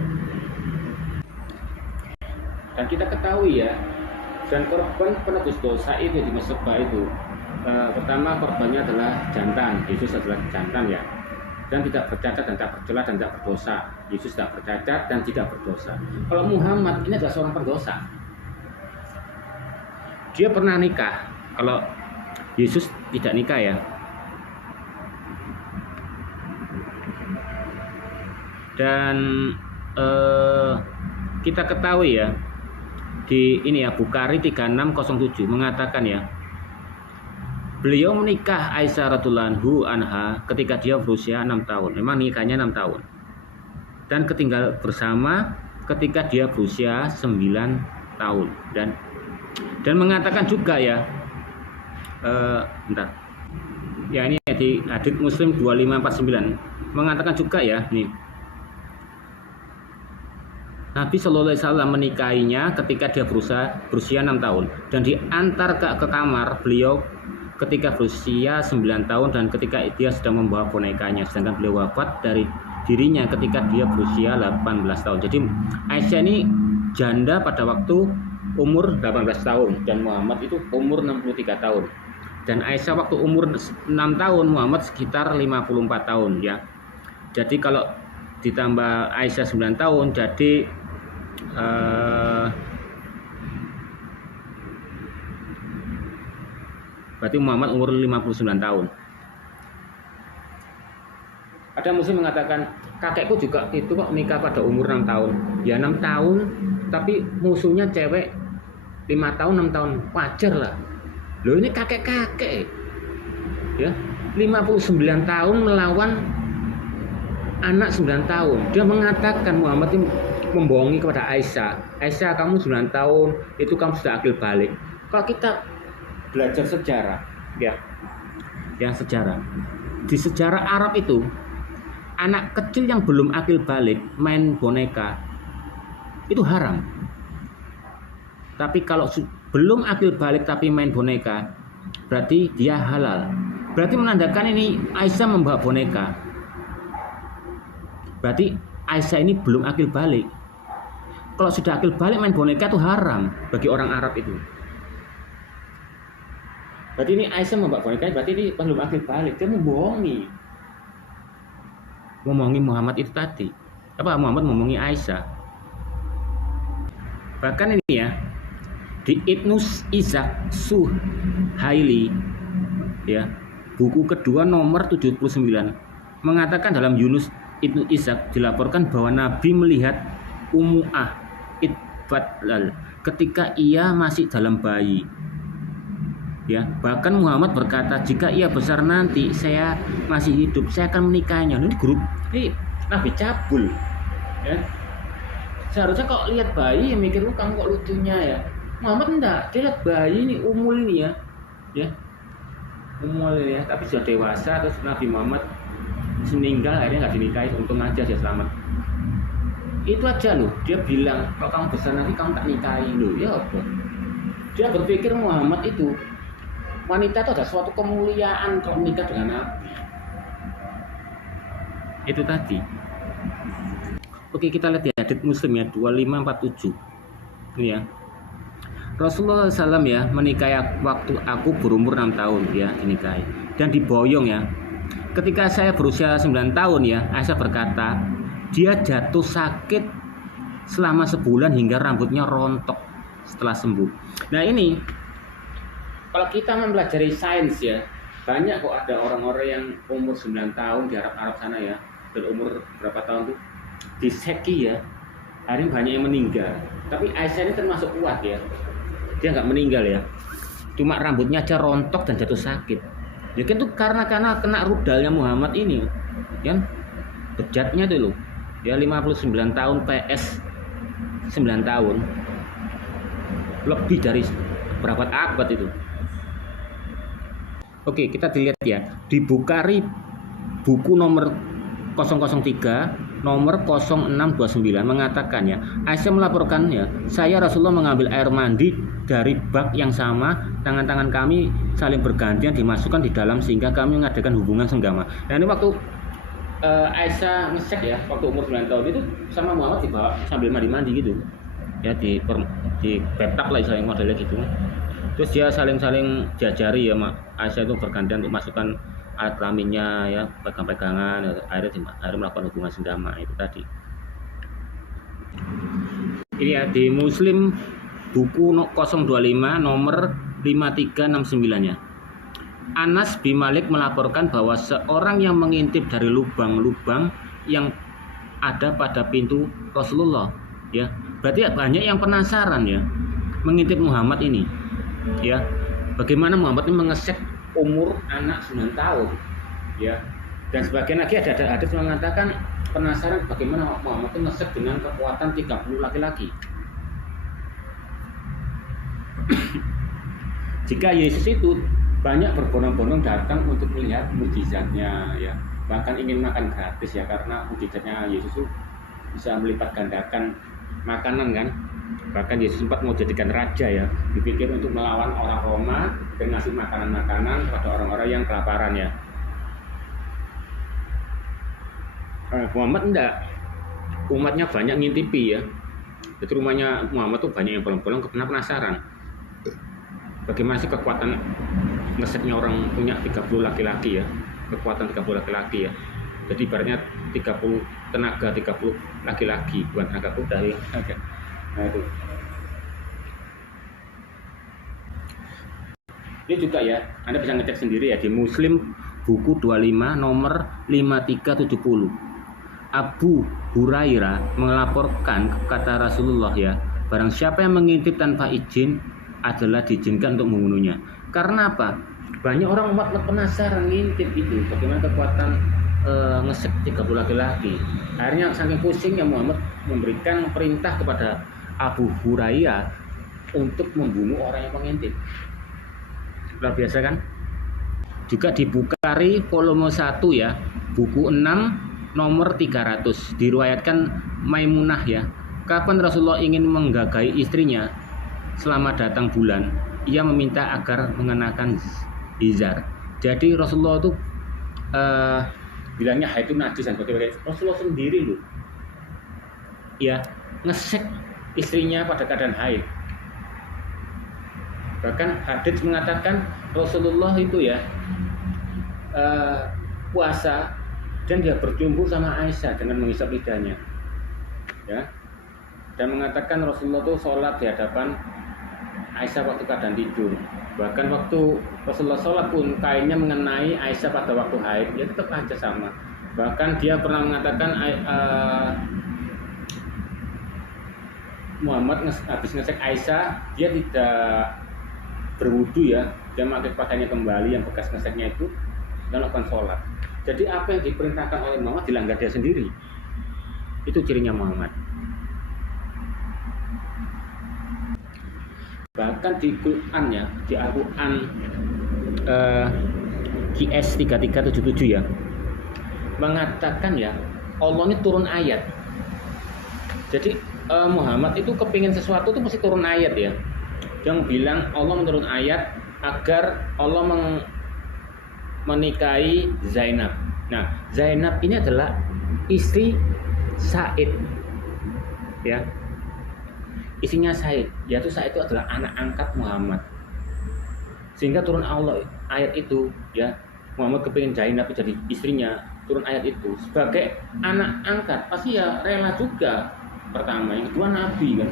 Dan kita ketahui ya, dan korban penebus dosa itu di Mesbah itu pertama korbannya adalah jantan. Yesus adalah jantan ya, dan tidak bercacat dan tidak bercela dan tidak berdosa. Yesus tidak bercacat dan tidak berdosa. Kalau Muhammad ini adalah seorang pendosa. Dia pernah nikah. Kalau Yesus tidak nikah ya. Dan kita ketahui ya, di ini ya, Bukhari 3607 mengatakan ya, beliau menikah Aisyah radhiyallahu anha ketika dia berusia 6 tahun. Memang nikahnya 6 tahun. Dan ketinggal bersama ketika dia berusia 9 tahun. Dan mengatakan juga ya, bentar. Ya ini di hadits Muslim 2549 mengatakan juga ya, nih. Nabi Shallallahu Alaihi Wasallam menikahinya ketika dia berusia 6 tahun dan diantar ke kamar beliau ketika berusia 9 tahun dan ketika dia sedang membawa bonekanya, sedangkan beliau wafat dari dirinya ketika dia berusia 18 tahun. Jadi Aisyah ini janda pada waktu umur 18 tahun dan Muhammad itu umur 63 tahun. Dan Aisyah waktu umur 6 tahun, Muhammad sekitar 54 tahun ya. Jadi kalau ditambah Aisyah 9 tahun jadi berarti Muhammad umur 59 tahun. Ada muslim mengatakan kakekku juga itu kok nikah pada umur 6 tahun. Ya 6 tahun tapi musuhnya cewek 5 tahun 6 tahun, wajar lah. Loh ini kakek-kakek ya, 59 tahun melawan anak 9 tahun. Dia mengatakan Muhammad ini membohongi kepada Aisyah. Aisyah, kamu 9 tahun itu kamu sudah akil balik. Kalau kita belajar sejarah ya, yang sejarah di sejarah Arab itu anak kecil yang belum akil balik main boneka itu haram. Tapi kalau belum akil balik tapi main boneka berarti dia halal. Berarti menandakan ini Aisyah membawa boneka. Berarti Aisyah ini belum akil balik. Kalau sudah akil balik main boneka itu haram bagi orang Arab itu. Berarti ini Aisyah membawa boneka, berarti ini belum akil balik. Dia membohongi Muhammad itu tadi. Apa Muhammad membohongi Aisyah? Bahkan ini ya, di Ibnu Ishaq Suhaili ya, buku kedua nomor 79 mengatakan dalam Yunus Ibnu Ishaq dilaporkan bahwa Nabi melihat Ummu'ah Itbadlal ketika ia masih dalam bayi ya. Bahkan Muhammad berkata, jika ia besar nanti saya masih hidup saya akan menikahinya. Ini Nabi cabul ya. Seharusnya kok lihat bayi mikir lu kamu kok lucunya ya. Muhammad enggak, dia lihat bayi ini umul ini ya umul ya, tapi sudah dewasa. Terus Nabi Muhammad meninggal akhirnya nggak dinikahi, untung aja dia selamat. Itu aja loh, dia bilang kalau kamu besar nanti kamu tak nikahi loh. Ya apa? Dia berpikir Muhammad itu wanita itu ada suatu kemuliaan kalau menikah dengan Nabi. Itu tadi. Oke, kita lihat ya hadits Muslim ya 2547. Ini ya. Rasulullah SAW ya menikahi waktu aku berumur 6 tahun ya dinikahi dan diboyong ya. Ketika saya berusia 9 tahun ya, Aisyah berkata dia jatuh sakit selama sebulan hingga rambutnya rontok setelah sembuh. Nah ini kalau kita mempelajari sains ya, banyak kok ada orang-orang yang umur 9 tahun di Arab sana ya, dan umur berapa tahun tuh diseki ya, hari ini banyak yang meninggal. Tapi Aisyah ini termasuk kuat ya, dia nggak meninggal ya, cuma rambutnya aja rontok dan jatuh sakit. Ya kan itu karena kena rudalnya Muhammad ini, kan bejatnya tuh loh, dia 59 tahun PS 9 tahun, lebih dari berapa abad itu. Oke, kita dilihat ya di Bukhari buku nomor 003 nomor 0629 mengatakan ya, Aisyah melaporkan ya, saya Rasulullah mengambil air mandi dari bak yang sama, tangan-tangan kami saling bergantian dimasukkan di dalam sehingga kami mengadakan hubungan senggama. Nah ini waktu Aisyah ngecek ya, waktu umur 9 tahun itu sama Muhammad dibawa sambil mandi-mandi gitu ya, di peptak lah istilahnya modelnya gitu. Terus dia saling jajari ya, Aisyah itu bergantian untuk masukkan alat kelaminnya ya, pegang-pegangan, akhirnya melakukan hubungan senggama itu tadi. Ini ya di Muslim buku 025 nomor 5369 ya. Anas bin Malik melaporkan bahwa seorang yang mengintip dari lubang-lubang yang ada pada pintu Rasulullah ya. Berarti banyak yang penasaran ya mengintip Muhammad ini. Ya, bagaimana Muhammad ini mengesek umur anak 9 tahun ya, dan sebagian lagi ada hadis mengatakan penasaran bagaimana Muhammad itu mengesek dengan kekuatan 30 laki-laki. Jika Yesus itu banyak berbondong-bondong datang untuk melihat mukjizatnya ya, bahkan ingin makan gratis ya, karena mukjizatnya Yesus itu bisa melipat gandakan makanan kan. Bahkan Yesus sempat mau jadikan raja ya, dipikir untuk melawan orang Roma dan ngasih makanan-makanan kepada orang-orang yang kelaparan ya. Muhammad enggak, umatnya banyak ngintipi ya. Itu rumahnya Muhammad tuh banyak yang bolong-bolong, karena penasaran bagaimana sih kekuatan ngesetnya orang punya 30 laki-laki ya, kekuatan 30 laki-laki ya. Jadi ibaratnya 30 tenaga, 30 laki-laki, bukan tenaga kuda ya. Okay. Nah itu. Ini juga ya, Anda bisa ngecek sendiri ya di Muslim buku 25 nomor 5370. Abu Hurairah melaporkan kata Rasulullah ya, barang siapa yang mengintip tanpa izin adalah diizinkan untuk membunuhnya. Karena apa? Banyak orang umat penasaran ngintip itu, bagaimana kekuatan ngesek 30 laki-laki. Akhirnya saking pusingnya Muhammad memberikan perintah kepada Abu Hurairah untuk membunuh orang yang mengintip. Luar biasa kan? Juga di Bukhari volume 1 ya, buku 6 nomor 300 diriwayatkan Maimunah ya, kapan Rasulullah ingin menggagahi istrinya selama datang bulan, ia meminta agar mengenakan izar. Jadi Rasulullah itu bilangnya haid itu najis dan sebagainya. Rasulullah sendiri loh ya ngesek istrinya pada keadaan haid. Bahkan hadits mengatakan Rasulullah itu ya puasa dan dia berjumpa sama Aisyah dengan menghisap lidahnya ya, dan mengatakan Rasulullah itu sholat di hadapan Aisyah waktu keadaan tidur. Bahkan waktu Rasulullah sholat pun kainnya mengenai Aisyah pada waktu haid, ya tetap aja sama. Bahkan dia pernah mengatakan Muhammad habis ngecek Aisyah, dia tidak berwudu ya, dia memakai pakaiannya kembali yang bekas ngeseknya itu dan melakukan sholat. Jadi apa yang diperintahkan oleh Muhammad dilanggar dia sendiri. Itu cirinya Muhammad. Bahkan di Quran ya, di Al-Quran QS 3377 ya, mengatakan ya Allah ini turun ayat. Jadi Muhammad itu kepingin sesuatu itu mesti turun ayat ya. Yang bilang Allah menurun ayat agar Allah menikahi Zainab. Nah, Zainab ini adalah istri Said, ya, istrinya Said. Yaitu Said itu adalah anak angkat Muhammad. Sehingga turun Allah ayat itu, ya, Muhammad kepingin Zainab jadi istrinya, turun ayat itu sebagai anak angkat pasti ya rela juga. Pertama, yang kedua Nabi kan,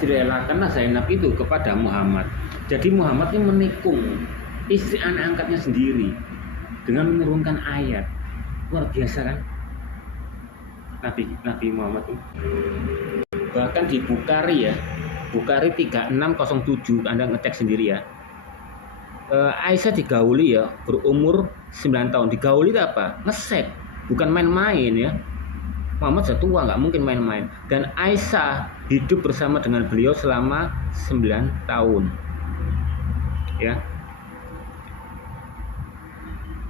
direlakanlah Zainab itu kepada Muhammad. Jadi Muhammad ini menikung istri anak angkatnya sendiri dengan menurunkan ayat. Luar biasa kan Nabi Muhammad itu. Bahkan di Bukhari ya, Bukhari 3607, Anda ngecek sendiri ya. Aisyah digauli ya, berumur 9 tahun. Digauli itu apa? Ngesek, bukan main-main ya. Muhammad sudah tua, nggak mungkin main-main. Dan Aisyah hidup bersama dengan beliau selama 9 tahun. Ya.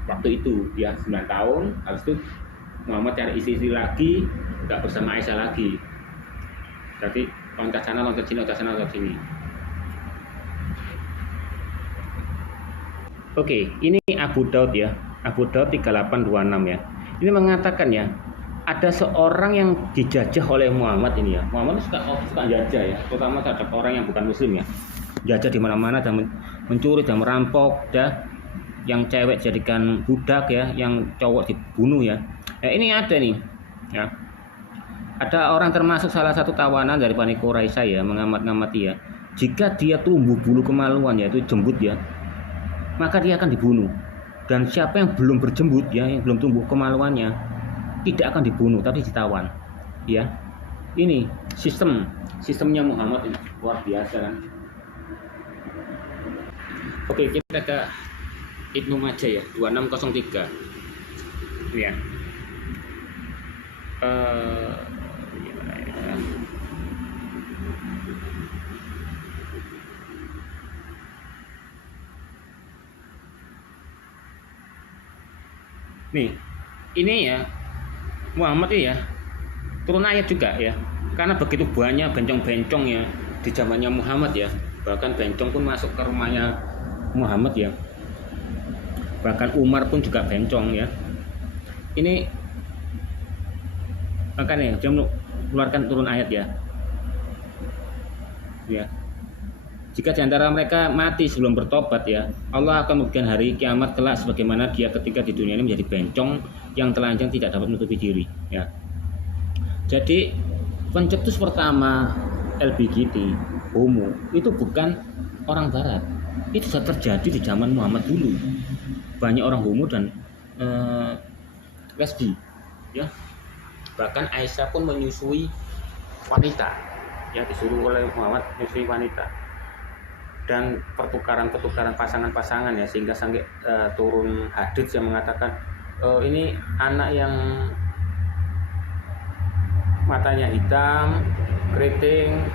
Waktu itu ya 9 tahun, habis itu Muhammad cari istri lagi, nggak bersama Aisyah lagi. Jadi loncat sana, loncat sini, loncat sana, loncat sini. Oke, ini Abu Daud ya. Abu Daud 3826 ya. Ini mengatakan ya, ada seorang yang dijajah oleh Muhammad ini ya. Muhammad suka jajah ya, terutama terhadap orang yang bukan muslim ya. Jajah di mana-mana dan mencuri dan merampok ya. Yang cewek jadikan budak ya, yang cowok dibunuh ya. Ini ada nih ya. Ada orang termasuk salah satu tawanan dari Bani Quraisy ya, mengamat-ngamati ya. Jika dia tumbuh bulu kemaluan yaitu jembut ya, maka dia akan dibunuh. Dan siapa yang belum berjembut ya, yang belum tumbuh kemaluannya, tidak akan dibunuh tapi ditawan ya. Ini sistemnya Muhammad ini luar biasa kan. Oke, kita ke Ibnu Majah ya, 2603 ya. Gimana ya? Nih, ini ya Muhammad ya turun ayat juga ya, karena begitu banyak bencong-bencong ya di zamannya Muhammad ya, bahkan bencong pun masuk ke rumahnya Muhammad ya, bahkan Umar pun juga bencong ya. Ini makanya dia mengeluarkan turun ayat ya. Jika diantara mereka mati sebelum bertobat ya, Allah akan memberikan hari kiamat kelak sebagaimana dia ketika di dunia ini menjadi bencong yang telanjang tidak dapat menutupi diri ya. Jadi pencetus pertama LGBT homo itu bukan orang barat, itu sudah terjadi di zaman Muhammad dulu. Banyak orang homo dan lesbi ya. Bahkan Aisyah pun menyusui wanita ya, disuruh oleh Muhammad menyusui wanita. Dan pertukaran pasangan-pasangan ya, sehingga sampai turun hadits yang mengatakan ini anak yang matanya hitam, keriting,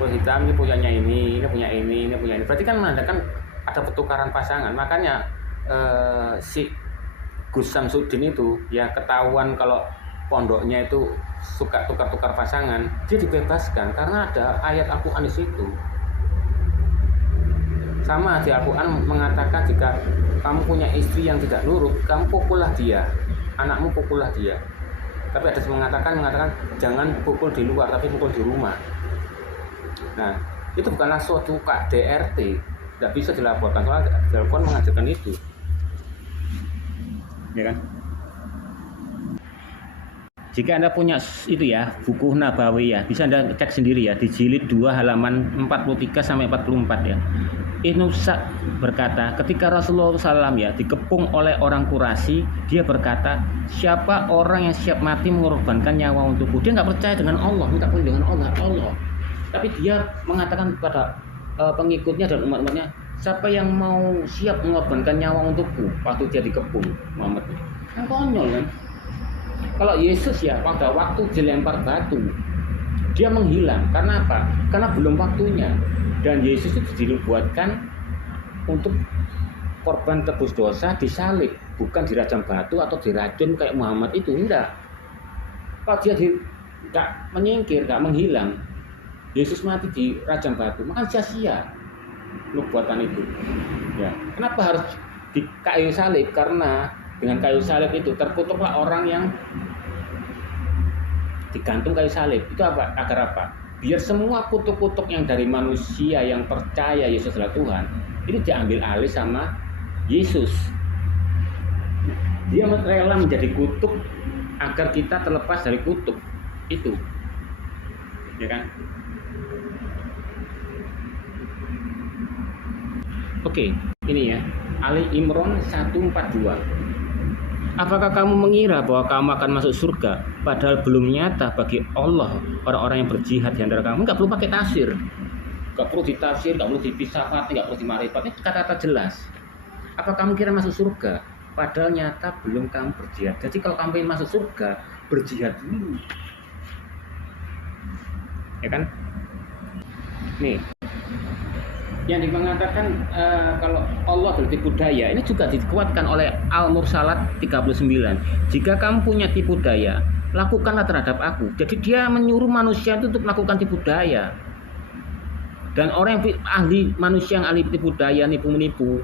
kulit hitam, ini punyanya ini punya ini punya ini. Berarti kan menandakan ada pertukaran pasangan. Makanya si Gus Samsudin itu ya ketahuan kalau pondoknya itu suka tukar-tukar pasangan, dia dibebaskan karena ada ayat Al-Quran di situ. Sama di Al-Quran mengatakan jika kamu punya istri yang tidak nurut, kamu pukullah dia, anakmu pukullah dia. Tapi ada yang mengatakan jangan pukul di luar, tapi pukul di rumah. Nah, itu bukanlah suatu KDRT, tidak bisa dilaporkan, soalnya Al-Quran mengajarkan itu, ya kan? Jika Anda punya itu ya, buku Nabawi ya, bisa Anda cek sendiri ya, di jilid 2 halaman 43 sampai 44 ya. Ibnu Sa'd berkata, ketika Rasulullah SAW ya dikepung oleh orang Quraisy, dia berkata, siapa orang yang siap mati mengorbankan nyawa untukku? Dia nggak percaya dengan Allah, minta perlindungan Allah. Tapi dia mengatakan kepada pengikutnya dan umat-umatnya, siapa yang mau siap mengorbankan nyawa untukku? Waktu dia dikepung Muhammad. Kan konyol kan? Kalau Yesus ya pada waktu dilempar batu, dia menghilang. Karena apa? Karena belum waktunya. Dan Yesus itu dibuatkan untuk korban tebus dosa disalib. bukan dirajam batu atau diracun kayak Muhammad itu, enggak. Kalau dia enggak menyingkir, enggak menghilang, Yesus mati di rajam batu, maka sia-sia nubuatan itu. Ya, kenapa harus di kayu salib? Karena dengan kayu salib itu terkutuklah orang yang digantung kayu salib. Itu apa? Agar apa? Biar semua kutuk-kutuk yang dari manusia yang percaya Yesus adalah Tuhan, itu diambil alih sama Yesus. Dia rela menjadi kutuk agar kita terlepas dari kutuk itu. Ya kan? Oke, ini ya. Ali Imran 142. Apakah kamu mengira bahwa kamu akan masuk surga padahal belum nyata bagi Allah orang-orang yang berjihad di antara kamu? Enggak perlu pakai tafsir. Enggak perlu ditafsir, enggak perlu difilsafati, enggak perlu dimarifati, kata-kata jelas. Apa kamu kira masuk surga padahal nyata belum kamu berjihad? Jadi kalau kamu ingin masuk surga, berjihad dulu. Ya kan? Nih, yang mengatakan kalau Allah adalah tipu daya, ini juga dikuatkan oleh Al-Mursalat 39. Jika kamu punya tipu daya, lakukanlah terhadap aku. Jadi dia menyuruh manusia itu untuk melakukan tipu daya. Dan orang yang ahli, manusia yang ahli tipu daya, nipu-menipu,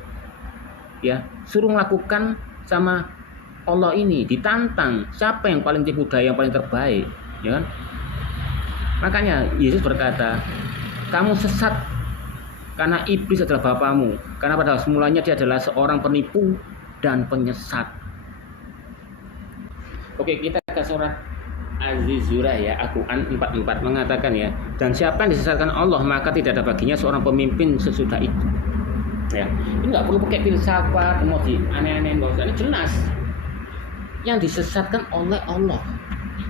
ya, suruh melakukan sama Allah ini, ditantang siapa yang paling tipu daya, yang paling terbaik, ya kan? Makanya Yesus berkata, kamu sesat karena iblis adalah bapamu, karena pada semulanya dia adalah seorang penipu dan penyesat. Oke, kita ke surat Az-Zurah ya, Al-Quran 44 mengatakan ya, dan siapa yang disesatkan Allah maka tidak ada baginya seorang pemimpin sesudah itu. Ya, ini nggak perlu pakai filsafat, mau di aneh-aneh, ini jelas. Yang disesatkan oleh Allah.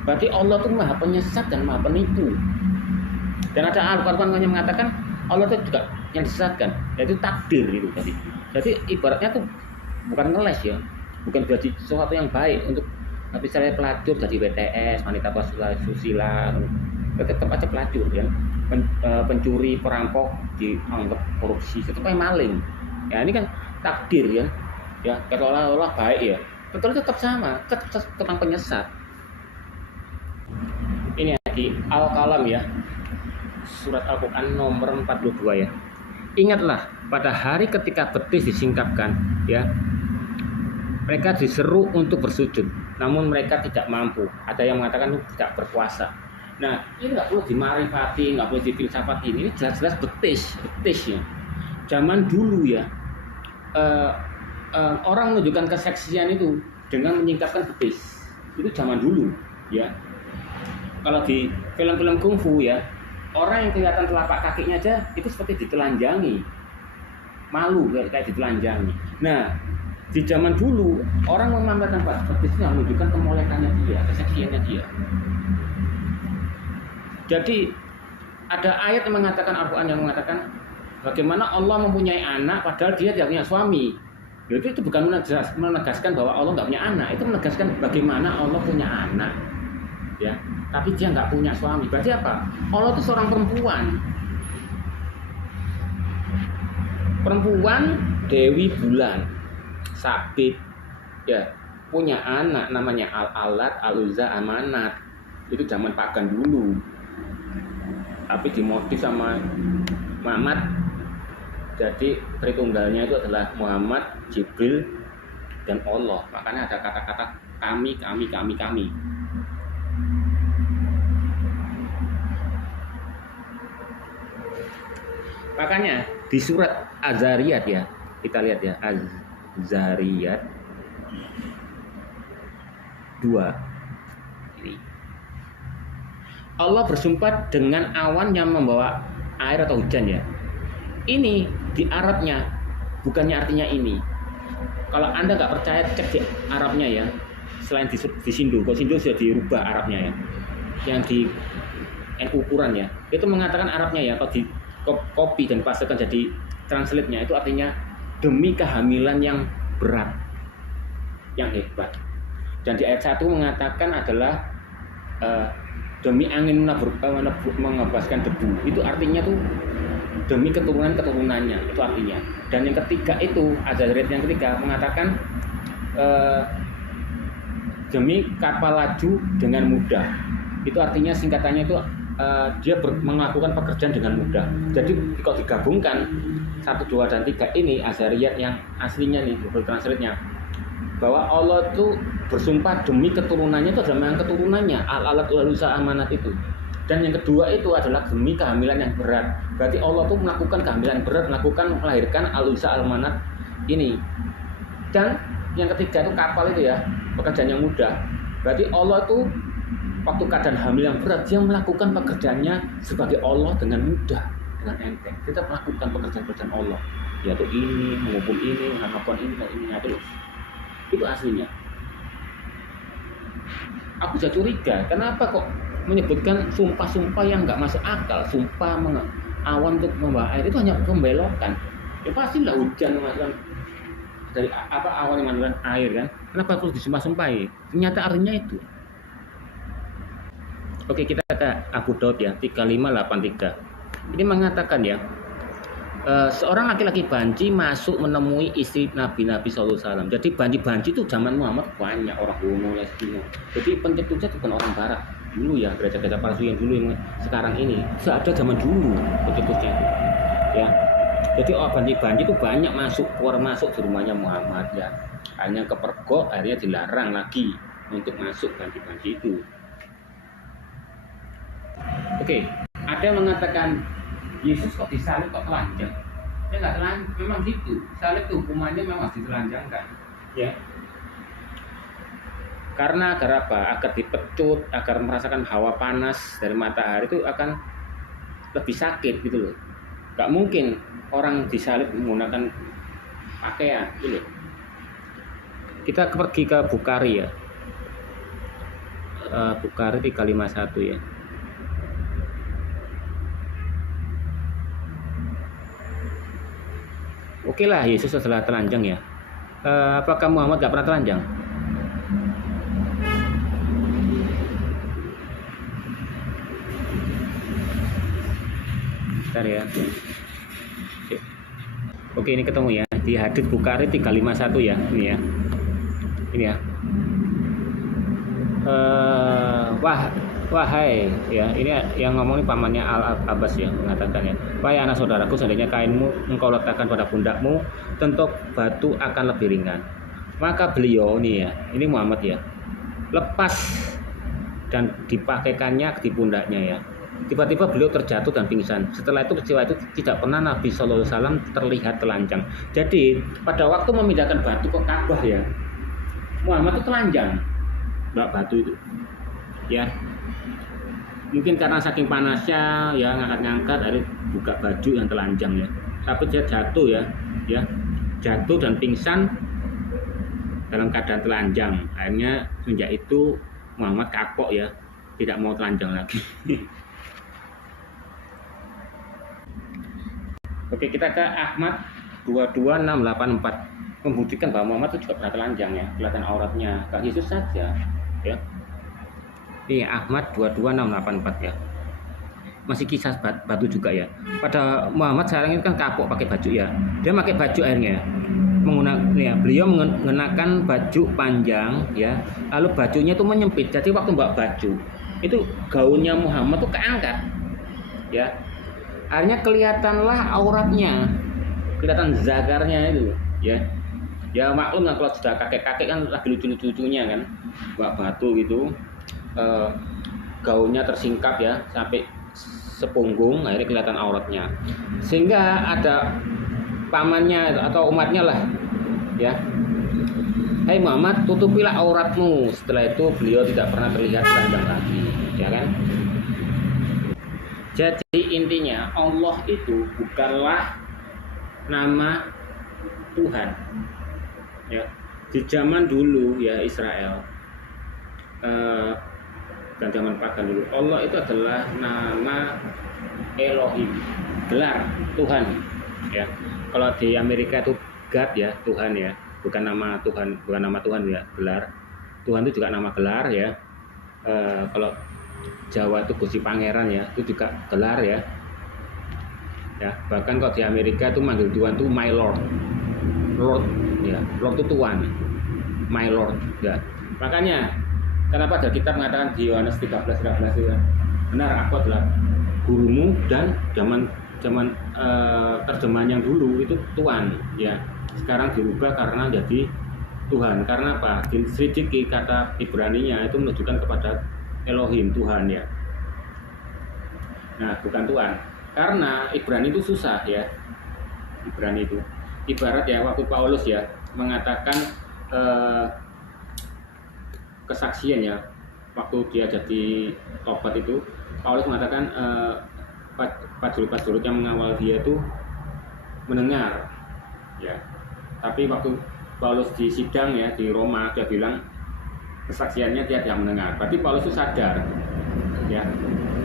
Berarti Allah itu maha penyesat dan maha penipu. Dan ada Al-Quran yang mengatakan Allah itu juga yang disesatkan, yaitu takdir gitu tadi. Jadi ibaratnya tuh bukan ngeles ya, bukan jadi sesuatu yang baik untuk, tapi saya pelacur jadi WTS, wanita susila, tetap aja pelacur ya. Pencuri, perampok dianggap korupsi, tetap kayak maling. Ya ini kan takdir ya, ya seolah-olah baik ya, tetap sama, tetap penyesat. Ini di Al-Qalam ya, surat Al-Quran nomor 42 ya. Ingatlah pada hari ketika betis disingkapkan ya, mereka diseru untuk bersujud namun mereka tidak mampu. Ada yang mengatakan tidak berpuasa. Nah ini nggak perlu dimarifati, nggak perlu difilsafati, ini jelas-jelas betis ya. Zaman dulu ya, orang menunjukkan keseksian itu dengan menyingkapkan betis, itu zaman dulu ya. Kalau di film-film kungfu ya, orang yang kelihatan telapak kakinya aja itu seperti ditelanjangi, malu kayak ditelanjangi. Nah di zaman dulu orang memamerkan betisnya, menunjukkan kemolekannya dia, keseksiannya dia. Jadi ada ayat yang mengatakan, Al-Quran yang mengatakan bagaimana Allah mempunyai anak padahal dia tidak punya suami. Jadi itu bukan menegaskan bahwa Allah nggak punya anak, itu menegaskan bagaimana Allah punya anak ya, tapi dia nggak punya suami. Berarti apa? Allah itu seorang perempuan Dewi Bulan Sabit ya, punya anak namanya Al-Alat, Al-Uzza, Amanat. Itu zaman pagan dulu, tapi dimotif sama Muhammad. Jadi Tritunggalnya itu adalah Muhammad, Jibril, dan Allah. Makanya ada kata-kata kami. Makanya di surat Az-Zariyat ya, kita lihat ya, Az-Zariyat 2 ini. Allah bersumpah dengan awan yang membawa air atau hujan ya. Ini di Arabnya, bukannya artinya ini. Kalau Anda nggak percaya, cek di Arabnya ya. Selain di Sindu, kalau Sindu sudah dirubah Arabnya ya. Yang di NU Quran ya, itu mengatakan Arabnya ya, kalau di copy dan pastekan jadi translate-nya itu artinya demi kehamilan yang berat, yang hebat. Dan di ayat 1 mengatakan adalah demi angin mengembaskan debu. Itu artinya tuh demi keturunannya, itu artinya. Dan yang ketiga itu, Az-Zariyat yang ketiga mengatakan eh, demi kapal laju dengan mudah. Itu artinya singkatannya itu dia melakukan pekerjaan dengan mudah. Jadi kalau digabungkan 1, 2, dan 3 ini Azariyat yang aslinya nih, Google Translate-nya, bahwa Allah itu bersumpah demi keturunannya, itu adalah yang keturunannya al-alat walusa amanat itu. Dan yang kedua itu adalah demi kehamilan yang berat. Berarti Allah itu melakukan kehamilan berat, melahirkan al-usa amanat ini. Dan yang ketiga itu kapal itu ya, pekerjaan yang mudah. Berarti Allah itu waktu keadaan hamil yang berat, dia melakukan pekerjaannya sebagai Allah dengan mudah, dengan enteng. Kita melakukan pekerjaan Allah, yaitu ini, mengumpul ini, melakukan ini, dan ini, terus. Itu aslinya. Aku jadi curiga, kenapa kok menyebutkan sumpah-sumpah yang nggak masuk akal, sumpah awan untuk membawa air, itu hanya pembelokan. Ya pastilah hujan memasukkan dari awan yang mengandung air kan. Kenapa harus disumpah-sumpahi? Ternyata artinya itu. Oke, kita ke Abu Daud ya, 3583. Ini mengatakan ya, seorang laki-laki banci masuk menemui istri Nabi SAW. Jadi banci-banci itu zaman Muhammad banyak, orang Bono, Lestino. Jadi pencetusnya bukan orang Barat dulu ya, gereja-gereja palsu yang dulu yang sekarang ini. Sudah ada zaman dulu pencetusnya itu. Ya, jadi banci-banci itu banyak keluar masuk di rumahnya Muhammad ya. Hanya kepergok, akhirnya dilarang lagi untuk masuk banci-banci itu. Oke, ada yang mengatakan Yesus kok disalib kok telanjang? Ya nggak telanjang, memang gitu. Salib itu hukumannya memang ditelanjangkan, ya. Karena agar apa? Agar dipecut, agar merasakan hawa panas dari matahari itu akan lebih sakit gitu loh. Nggak mungkin orang disalib menggunakan pakaian, gitu loh. Kita pergi ke Bukhari ya. Bukhari 351 ya. Oke lah, Yesus adalah telanjang ya. Apakah Muhammad gak pernah telanjang? Bentar ya. Oke, ini ketemu ya. Di hadits Bukhari 351 ya. Ini ya. Ini ya. Wahai ya, ini yang ngomong ini pamannya Al-Abbas ya, mengatakan ya, wahai anak saudaraku, seandainya kainmu engkau letakkan pada pundakmu, tentu batu akan lebih ringan. Maka beliau nih ya, ini Muhammad ya, lepas dan dipakaikannya di pundaknya ya. Tiba-tiba beliau terjatuh dan pingsan. Setelah itu peristiwa itu tidak pernah Nabi SAW terlihat telanjang. Jadi pada waktu memindahkan batu ke Ka'bah ya, Muhammad itu telanjang, batu itu ya. Mungkin karena saking panasnya ya, ngangkat-ngangkat, akhirnya buka baju yang telanjang ya. Tapi dia jatuh ya, jatuh dan pingsan dalam keadaan telanjang. Akhirnya sejak itu Muhammad kapok ya, tidak mau telanjang lagi. Oke, kita ke Ahmad 22684, membuktikan bahwa Muhammad itu juga pernah telanjang ya, kelihatan auratnya, gak Yesus saja ya. Ini Ahmad 22684 ya. Masih kisah batu juga ya. Pada Muhammad sekarang ini kan kapok pakai baju ya. Dia pakai baju akhirnya. Ya, beliau mengenakan baju panjang ya. Lalu bajunya itu menyempit. Jadi waktu bawa baju itu gaunnya Muhammad tuh keangkat. Ya. Akhirnya kelihatanlah auratnya. Kelihatan zakarnya itu ya. Ya maklum lah kalau sudah kakek-kakek kan lagi lucu-lucunya kan. Bawa batu gitu. Gaunnya tersingkap ya sampai sepunggung, akhirnya kelihatan auratnya, sehingga ada pamannya atau umatnya lah ya, hai Muhammad, tutupilah auratmu. Setelah itu beliau tidak pernah terlihat telanjang lagi ya kan. Jadi intinya Allah itu bukanlah nama Tuhan ya. Di zaman dulu ya Israel dan zaman pagan dulu, Allah itu adalah nama Elohim, gelar Tuhan ya. Kalau di Amerika itu God ya, Tuhan ya, bukan nama Tuhan, ya, gelar Tuhan itu juga nama gelar ya. Kalau Jawa itu Gusti Pangeran ya, itu juga gelar ya. Ya, bahkan kalau di Amerika itu manggil Tuhan itu my Lord, Lord ya, Lord itu Tuhan. my Lord ya. Makanya kenapa ada kitab mengatakan di Yohanes 13:13 itu ya, benar aku adalah gurumu, dan zaman terjemahan yang dulu itu Tuhan ya, sekarang dirubah karena jadi Tuhan. Karena apa? Sedikit kata Ibrani-nya itu menunjukkan kepada Elohim, Tuhan ya. Nah, bukan Tuhan. Karena Ibrani itu susah ya. Ibrani itu ibarat ya waktu Paulus ya mengatakan kesaksian ya, waktu dia jadi tobat itu Paulus mengatakan prajurit-prajurit yang mengawal dia itu mendengar ya. Tapi waktu Paulus di sidang ya di Roma, dia bilang kesaksiannya dia tidak mendengar. Berarti Paulus itu sadar ya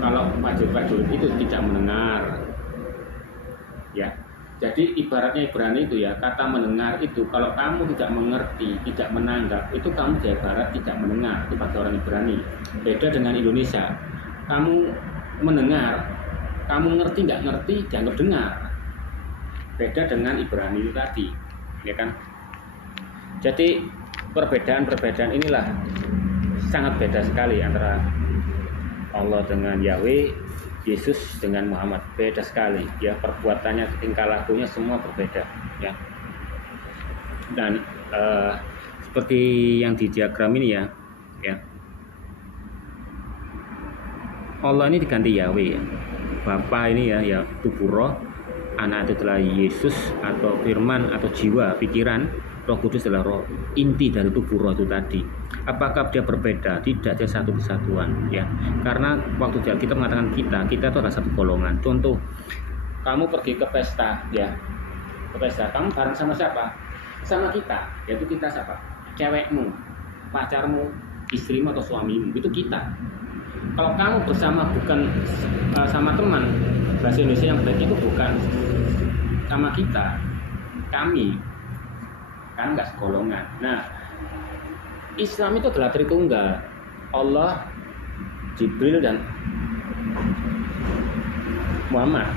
kalau prajurit-prajurit itu tidak mendengar ya. Jadi ibaratnya Ibrani itu ya, kata mendengar itu kalau kamu tidak mengerti, tidak menanggap, itu kamu ibarat tidak mendengar. Itu bagi orang Ibrani. Beda dengan Indonesia, kamu mendengar, kamu ngerti nggak ngerti dianggap dengar. Beda dengan Ibrani itu tadi ya kan. Jadi perbedaan-perbedaan inilah sangat beda sekali antara Allah dengan Yahweh, Yesus dengan Muhammad, beda sekali ya, perbuatannya, tingkah lakunya semua berbeda ya. Dan seperti yang di diagram ini ya, Allah ini diganti Yahweh ya. Bapa ini ya tubuh roh, anak itu adalah Yesus atau firman atau jiwa, pikiran, Roh Kudus adalah roh inti dari tubuh roh itu tadi. Apakah dia berbeda? Tidak, dia satu kesatuan ya. Karena waktu kita mengatakan kita itu adalah satu golongan. Contoh, kamu pergi ke pesta ya, ke pesta, kamu bareng sama siapa? Sama kita, yaitu kita siapa? Cewekmu, pacarmu, istrimu atau suamimu, itu kita. Kalau kamu bersama bukan sama teman, bahasa Indonesia yang baik itu bukan sama kita, kami, kan nggak segolongan. Nah, Islam itu adalah Tritunggal, Allah, Jibril dan Muhammad.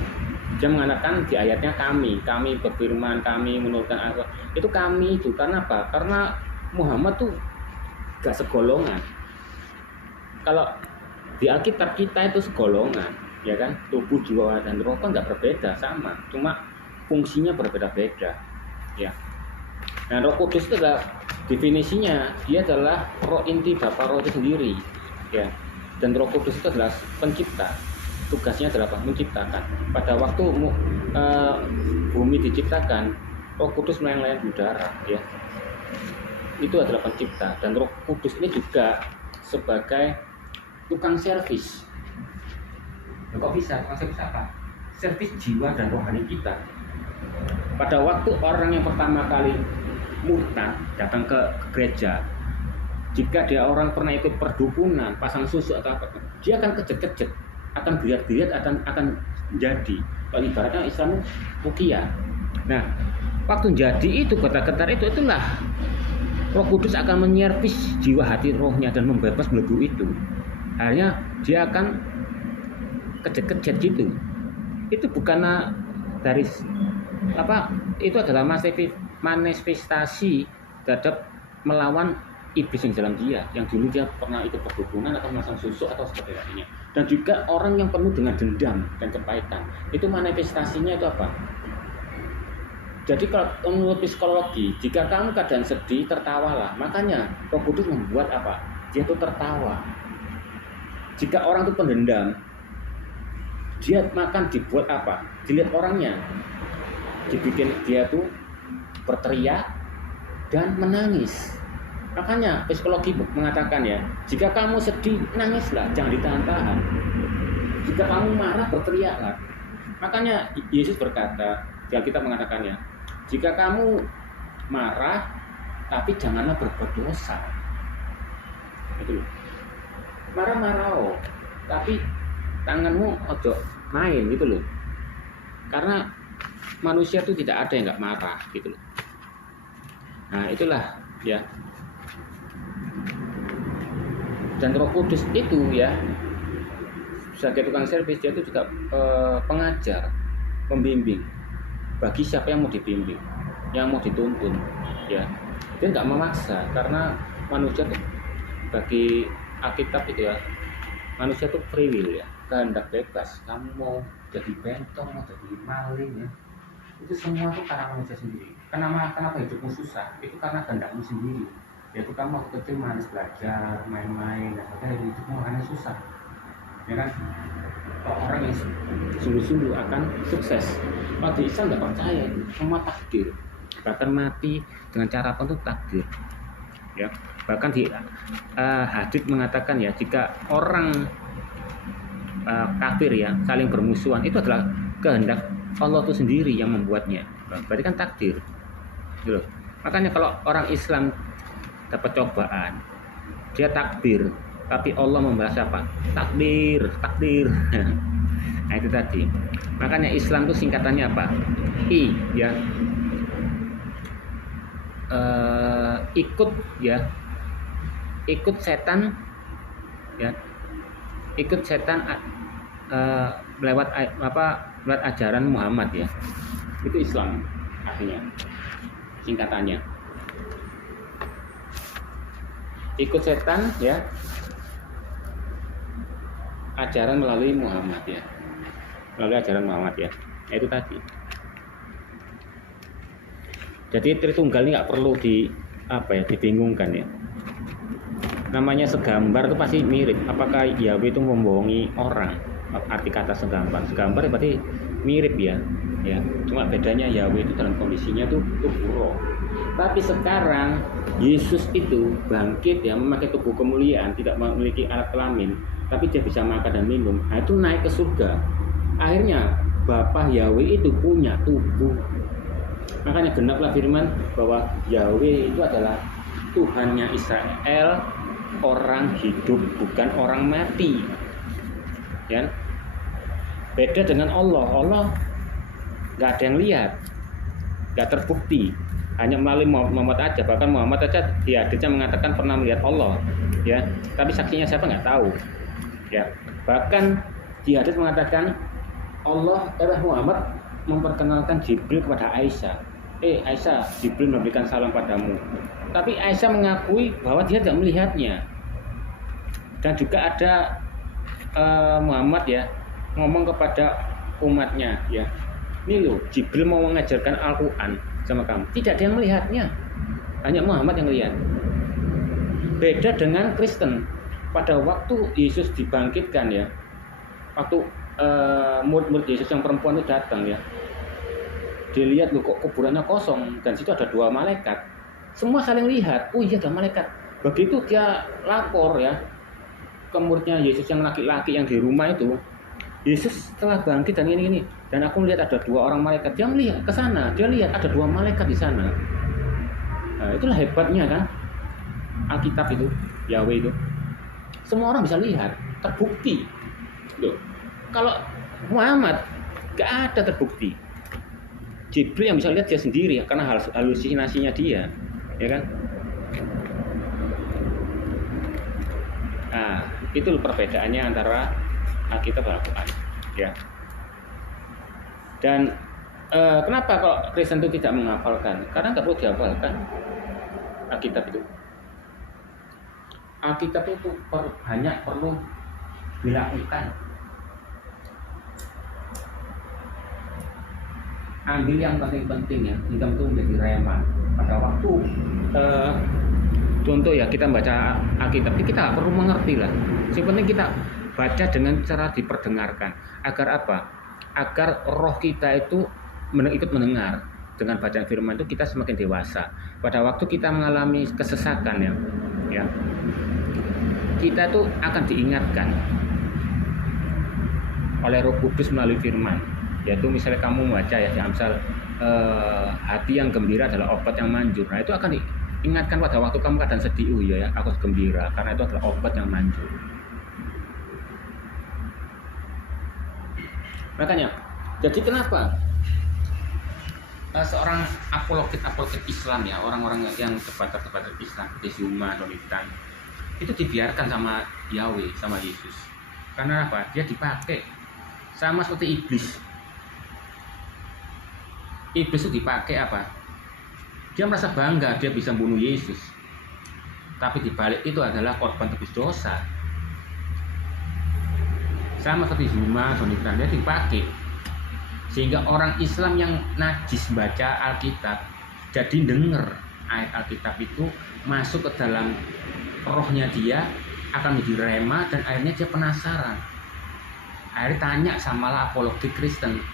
Dia mengatakan di ayatnya kami berfirman, kami menurunkan Al-Quran. Itu kami itu karena apa? Karena Muhammad tuh nggak segolongan. Kalau di Alkitab kita itu segolongan, ya kan? Tubuh, jiwa dan roh kan nggak berbeda, sama, cuma fungsinya berbeda-beda, ya. Nah, Roh Kudus itu adalah definisinya, dia adalah roh inti Bapa roh itu sendiri, ya. Dan Roh Kudus itu adalah pencipta. Tugasnya adalah apa? Menciptakan. Pada waktu bumi diciptakan, Roh Kudus melayang-layang di udara, ya. Itu adalah pencipta. Dan Roh Kudus ini juga sebagai tukang servis. Kok bisa? Tukang servis apa? Servis jiwa dan rohani kita. Pada waktu orang yang pertama kali murtad datang ke gereja, jika dia orang pernah ikut perdukunan, pasang susu atau apa, dia akan kejet-kejet, akan geliat-geliat, akan jadi. Kalau ibaratnya Islam ruqyah. Nah, waktu jadi itu getar-getar itulah Roh Kudus akan menyervis jiwa hati rohnya dan membebas belenggu itu. Akhirnya dia akan kejet-kejet gitu. Itu bukan dari apa? Itu adalah manifestasi terhadap melawan iblis yang dalam dia, yang dulu dia pernah ikut perdukunan atau memasang susu atau sebagainya. Dan juga orang yang penuh dengan dendam dan kepahitan, itu manifestasinya itu apa? Jadi kalau menurut psikologi, jika kamu keadaan sedih, tertawalah. Makanya Roh Kudus membuat apa? Dia itu tertawa. Jika orang itu pendendam, dia makan dibuat apa? Dilihat orangnya, dibikin dia tuh berteriak dan menangis. Makanya psikologi mengatakan ya, jika kamu sedih, nangislah, jangan ditahan-tahan. Jika kamu marah, berteriaklah. Makanya Yesus berkata, yang kita mengatakan ya, jika kamu marah, tapi janganlah berbuat dosa. Itu marah-marah, tapi tanganmu ojo main gitu loh. Karena manusia itu tidak ada yang nggak marah gitu loh. Nah, itulah ya. Dan Roh Kudus itu ya sebagai tukang servis, dia itu juga pengajar, pembimbing bagi siapa yang mau dibimbing, yang mau dituntun ya. Dia nggak memaksa, karena manusia tuh bagi Alkitab itu ya, manusia tuh free will ya, kehendak bebas. Kamu mau jadi bentong, mau jadi maling ya, itu semua tuh karena manusia sendiri. Kenapa hidupmu susah? Itu karena kehendakmu sendiri. Yaitu kamu waktu kecil malas belajar, main-main, dan akhirnya hidupmu hanya susah. Ya kan? Orang yang sungguh-sungguh akan sukses. Kalau di Islam nggak percaya itu, semua takdir. Bahkan mati dengan cara apa itu takdir. Ya, bahkan di hadits mengatakan ya, jika orang kafir ya saling bermusuhan, itu adalah kehendak Allah itu sendiri yang membuatnya. Berarti kan takdir. Gitu. Makanya kalau orang Islam dapat cobaan, dia takbir, tapi Allah membalas apa? Takdir. Nah itu tadi. Makanya Islam itu singkatannya apa? I ya. Ikut setan ya. Ikut setan lewat ajaran Muhammad ya. Itu Islam artinya. Singkatannya. Ikut setan ya, ajaran melalui Muhammad ya, melalui ajaran Muhammad ya. Nah, itu tadi. Jadi Tritunggal ini nggak perlu dibingungkan ya. Namanya segambar itu pasti mirip. Apakah Yahweh itu membohongi orang? Arti kata segambar ya berarti mirip ya. Ya, cuma bedanya Yahweh itu dalam kondisinya tuh puro. Tapi sekarang Yesus itu bangkit ya, memakai tubuh kemuliaan, tidak memiliki alat kelamin, tapi dia bisa makan dan minum. Nah, itu naik ke surga. Akhirnya Bapa Yahweh itu punya tubuh. Makanya genaplah firman bahwa Yahweh itu adalah Tuhannya Israel, orang hidup bukan orang mati. Ya. Beda dengan Allah. Allah nggak ada yang lihat, nggak terbukti. Hanya melalui Muhammad aja, bahkan Muhammad aja di haditsnya mengatakan pernah melihat Allah ya, tapi saksinya siapa nggak tahu ya. Bahkan di hadits mengatakan Muhammad memperkenalkan Jibril kepada Aisyah. Aisyah, Jibril memberikan salam padamu, tapi Aisyah mengakui bahwa dia tidak melihatnya. Dan juga ada Muhammad ya ngomong kepada umatnya ya, ini loh Jibril mau mengajarkan Al-Quran sama kamu, tidak ada yang melihatnya, hanya Muhammad yang lihat. Beda dengan Kristen. Pada waktu Yesus dibangkitkan ya, waktu murid-murid Yesus yang perempuan itu datang ya, dilihat loh kok kuburannya kosong, dan situ ada 2 malaikat. Semua saling lihat, oh iya ada malaikat. Begitu dia lapor ya ke muridnya Yesus yang laki-laki yang di rumah itu, Yesus telah bangkit dan ini, dan aku melihat ada 2 orang malaikat. Dia melihat ke sana, dia lihat ada 2 malaikat di sana. Nah, itulah hebatnya kan Alkitab itu, Yahweh itu. Semua orang bisa lihat, terbukti. Loh, kalau Muhammad gak ada terbukti. Jibril yang bisa lihat dia sendiri karena halusinasinya dia, ya kan? Nah, itu perbedaannya antara Alkitab dan Al-Quran ya. Dan kenapa kalau Kristen itu tidak menghafalkan? Karena nggak perlu dihafalkan Alkitab itu. Alkitab itu hanya perlu dilakukan. Ambil yang penting-penting ya, hingga itu menjadi rema. Pada waktu contoh ya, kita baca Alkitab, kita nggak perlu mengerti lah. Yang penting kita baca dengan cara diperdengarkan. Agar apa? Agar roh kita itu ikut mendengar. Dengan bacaan firman itu kita semakin dewasa. Pada waktu kita mengalami kesesakan ya, kita tuh akan diingatkan oleh Roh Kudus melalui firman. Yaitu misalnya kamu membaca ya, Amsal, hati yang gembira adalah obat yang manjur. Nah, itu akan diingatkan pada waktu kamu keadaan sedih. Oh iya ya, aku gembira karena itu adalah obat yang manjur. Makanya, jadi kenapa seorang apologet Islam ya, orang-orang yang debater Islam seperti Zuma atau Litan, itu dibiarkan sama Yahweh, sama Yesus. Karena apa? Dia dipakai sama seperti iblis. Iblis itu dipakai apa? Dia merasa bangga dia bisa bunuh Yesus. Tapi di balik itu adalah korban tebus dosa. Sama seperti Zuma, Sonitran, dia dipakai. Sehingga orang Islam yang najis baca Alkitab, jadi dengar ayat Alkitab itu masuk ke dalam rohnya dia, akan menjadi rema, dan akhirnya dia penasaran. Akhirnya tanya sama apologi Kristen,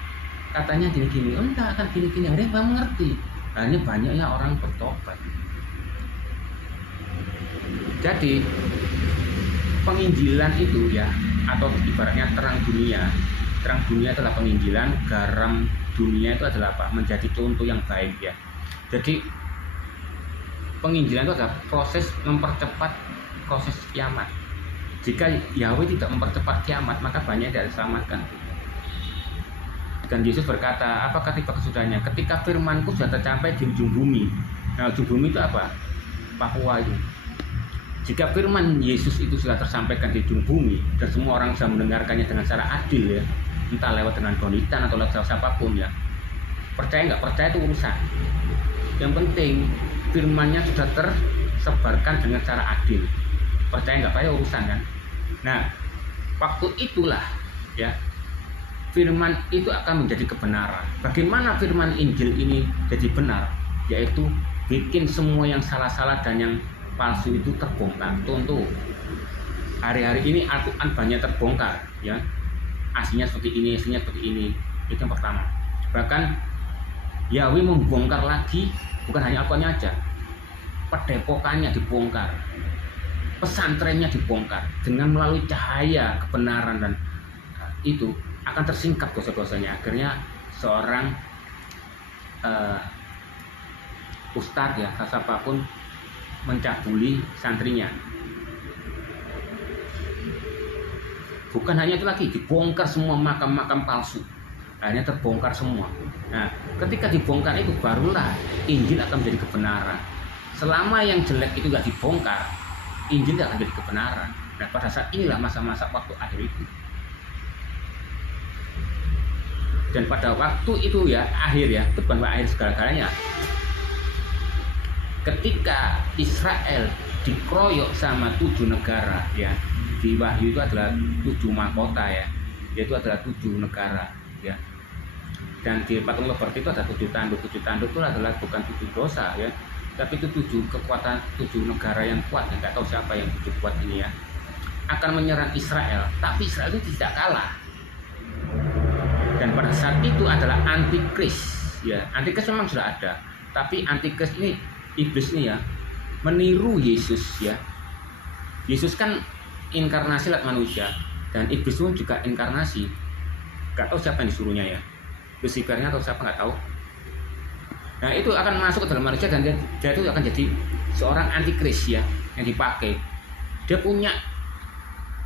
katanya gini-gini, enggak akan gini-gini, akhirnya nggak mengerti. Akhirnya banyaknya orang bertobat. Jadi penginjilan itu ya, atau ibaratnya terang dunia. Terang dunia adalah penginjilan, garam dunia itu adalah apa? Menjadi contoh yang baik ya. Jadi penginjilan itu adalah proses mempercepat proses kiamat. Jika Yahweh tidak mempercepat kiamat, maka banyak yang diselamatkan. Dan Yesus berkata, apakah tiba kesudahannya? Ketika firmanku sudah tercapai di ujung bumi. Nah, ujung bumi itu apa? Papua itu. Jika firman Yesus itu sudah tersampaikan di ujung bumi dan semua orang bisa mendengarkannya dengan cara adil ya, entah lewat dengan gonitan atau lewat siapapun ya, percaya nggak percaya itu urusan. Yang penting firmannya sudah tersebarkan dengan cara adil. Percaya nggak percaya urusan kan. Nah, waktu itulah ya firman itu akan menjadi kebenaran. Bagaimana firman Injil ini jadi benar? Yaitu bikin semua yang salah-salah dan yang palsu itu terbongkar. Contoh, hari-hari ini Al-Quran banyak terbongkar ya, aslinya seperti ini, aslinya seperti ini. Itu yang pertama. Bahkan Yahweh membongkar lagi, bukan hanya Al-Qurannya aja, padepokannya dibongkar, pesantrennya dibongkar, dengan melalui cahaya kebenaran, dan itu akan tersingkap dosa-dosanya. Akhirnya seorang ustadz ya, siapapun mencabuli santrinya. Bukan hanya itu lagi, dibongkar semua makam-makam palsu. Akhirnya terbongkar semua. Nah, ketika dibongkar itu barulah Injil akan menjadi kebenaran. Selama yang jelek itu gak dibongkar, Injil tidak akan jadi kebenaran. Nah, pada saat inilah masa-masa waktu akhir itu. Dan pada waktu itu ya, akhir ya, itu bukan akhir segala-galanya. Ketika Israel dikeroyok sama 7 negara ya, di Wahyu itu adalah 7 mahkota ya, yaitu adalah 7 negara ya. Dan di patung Liberty itu ada 7 tanduk. 7 tanduk itu adalah bukan 7 dosa ya, tapi itu 7 kekuatan, 7 negara yang kuat ya. Nggak tahu siapa yang 7 kuat ini ya, akan menyerang Israel. Tapi Israel itu tidak kalah. Dan pada saat itu adalah antikris ya. Antikris memang sudah ada, tapi antikris ini, iblis ini ya, meniru Yesus ya. Yesus kan inkarnasi lewat manusia, dan iblis pun juga inkarnasi. Gak tahu siapa yang disuruhnya ya, Lucifernya atau siapa nggak tahu. Nah, itu akan masuk ke dalam manusia, dan dia itu akan jadi seorang antikris ya, yang dipakai. Dia punya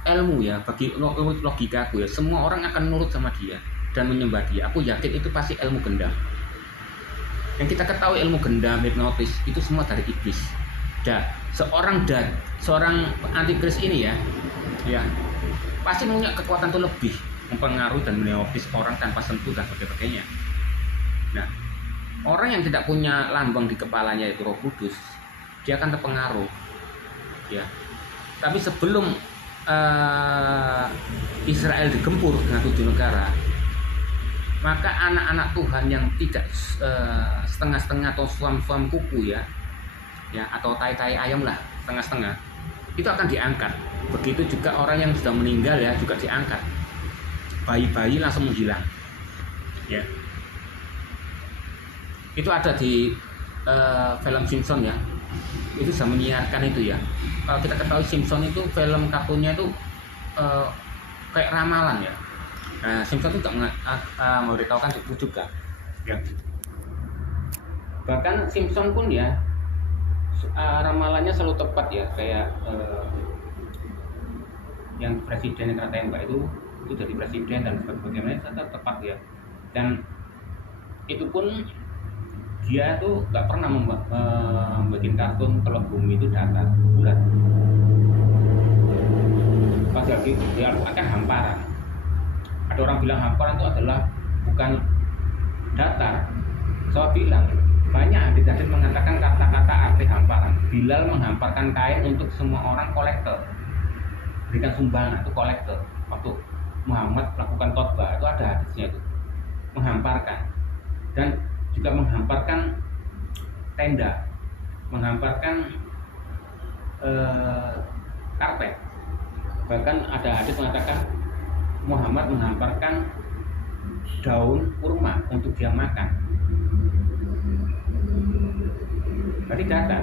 ilmu ya, bagi logika aku ya, semua orang akan nurut sama dia dan menyembah dia. Aku yakin itu pasti ilmu gendam. Yang kita ketahui ilmu gendam, hipnotis, itu semua dari iblis. Dan seorang antikris ini ya pasti punya kekuatan itu lebih, mempengaruhi dan menghipnotis orang tanpa sentuh dan sebagainya. Nah, orang yang tidak punya lambang di kepalanya itu Roh Kudus, dia akan terpengaruh ya. Tapi sebelum Israel digempur dengan 7 negara, maka anak-anak Tuhan yang tidak setengah-setengah atau suam-suam kuku ya atau tai-tai ayam lah, setengah-setengah, itu akan diangkat. Begitu juga orang yang sudah meninggal ya, juga diangkat. Bayi-bayi langsung menghilang ya. Itu ada di film Simpson ya, itu sudah menyiarkan itu ya. Kalau kita ketahui Simpson itu film kartunnya itu kayak ramalan ya. Nah, Simpson itu memberitahukan itu juga ya. Bahkan Simpson pun ya, ramalannya selalu tepat ya, kayak yang presiden yang kena tembak itu jadi presiden dan sebagainya, tetap tepat ya. Dan itu pun dia tuh nggak pernah membuat kartun kalau bumi itu datar bulat. Padahal di Al-Quran kan hamparan. Ada orang bilang hamparan itu adalah bukan datar. Saya bilang banyak hadis-hadis mengatakan kata-kata arti hamparan. Bilal menghamparkan kain untuk semua orang kolektor, berikan sumbangan itu kolektor. Waktu Muhammad melakukan khotbah itu ada hadisnya itu, menghamparkan. Dan juga menghamparkan tenda, menghamparkan karpet. Bahkan ada hadis mengatakan Muhammad menghamparkan daun kurma untuk dia makan. Berarti data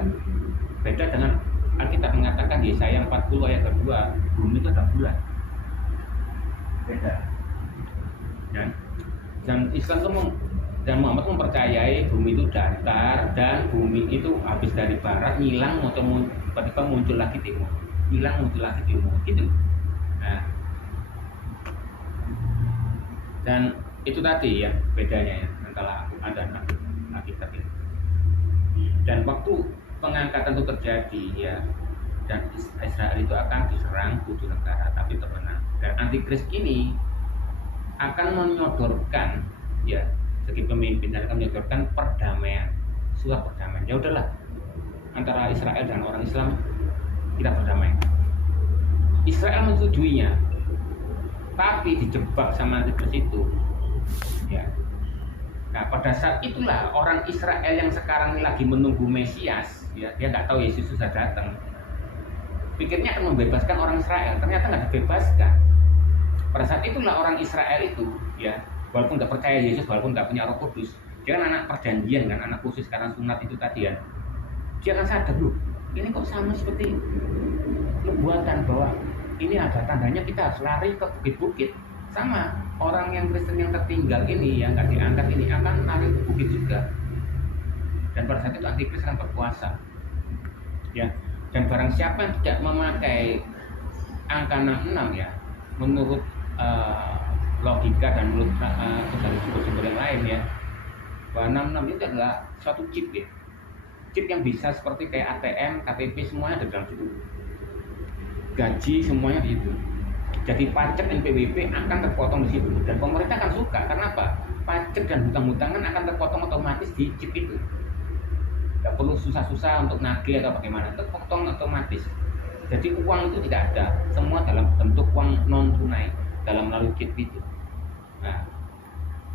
beda dengan Alkitab mengatakan Yesaya 40 ayat kedua, bumi itu ada bulan. Beda. Dan Islam itu dan Muhammad mempercayai bumi itu datar dan bumi itu habis dari barat hilang atau tiba-tiba muncul lagi timur, hilang muncul lagi timur gitu. Nah, dan itu tadi ya bedanya ya antara Al-Quran dan Alkitab ini. Dan waktu pengangkatan itu terjadi ya, dan Israel itu akan diserang 7 negara tapi termenang. Dan antikris ini akan menyodorkan ya segi pemimpin dan akan menyodorkan perdamaian, surat perdamaian. Ya udahlah, antara Israel dan orang Islam kita berdamai. Israel menyetujuinya, tapi dijebak sama antikris itu. Ya. Nah, pada saat itulah orang Israel yang sekarang ini lagi menunggu Mesias, ya, dia nggak tahu Yesus sudah datang. Pikirnya akan membebaskan orang Israel, ternyata nggak dibebaskan. Pada saat itulah orang Israel itu, ya, walaupun nggak percaya Yesus, walaupun nggak punya Roh Kudus, dia kan anak perjanjian kan, anak khusus karena sunat itu tadi ya. Dia akan sadar, loh, ini kok sama seperti nubuatan bahwa ini ada tandanya kita harus lari ke bukit-bukit. Sama orang yang Kristen yang tertinggal ini, yang nggak diangkat ini akan lari ke bukit juga. Dan pada saat itu antikris akan berkuasa. Ya, dan barang siapa yang tidak memakai angka 66 ya, menurut logika dan menurut dari sumber-sumber yang lain ya, bahwa 66 itu adalah suatu chip ya, chip yang bisa seperti kayak ATM, KTP semuanya ada dalam situ, gaji semuanya di situ. Jadi pajak NPWP akan terpotong di situ dan pemerintah akan suka. Karena apa? Pajak dan hutang-hutangan akan terpotong otomatis di chip itu. Tidak perlu susah-susah untuk nagih atau bagaimana, terpotong otomatis. Jadi uang itu tidak ada, semua dalam bentuk uang non tunai dalam melalui chip itu. Nah,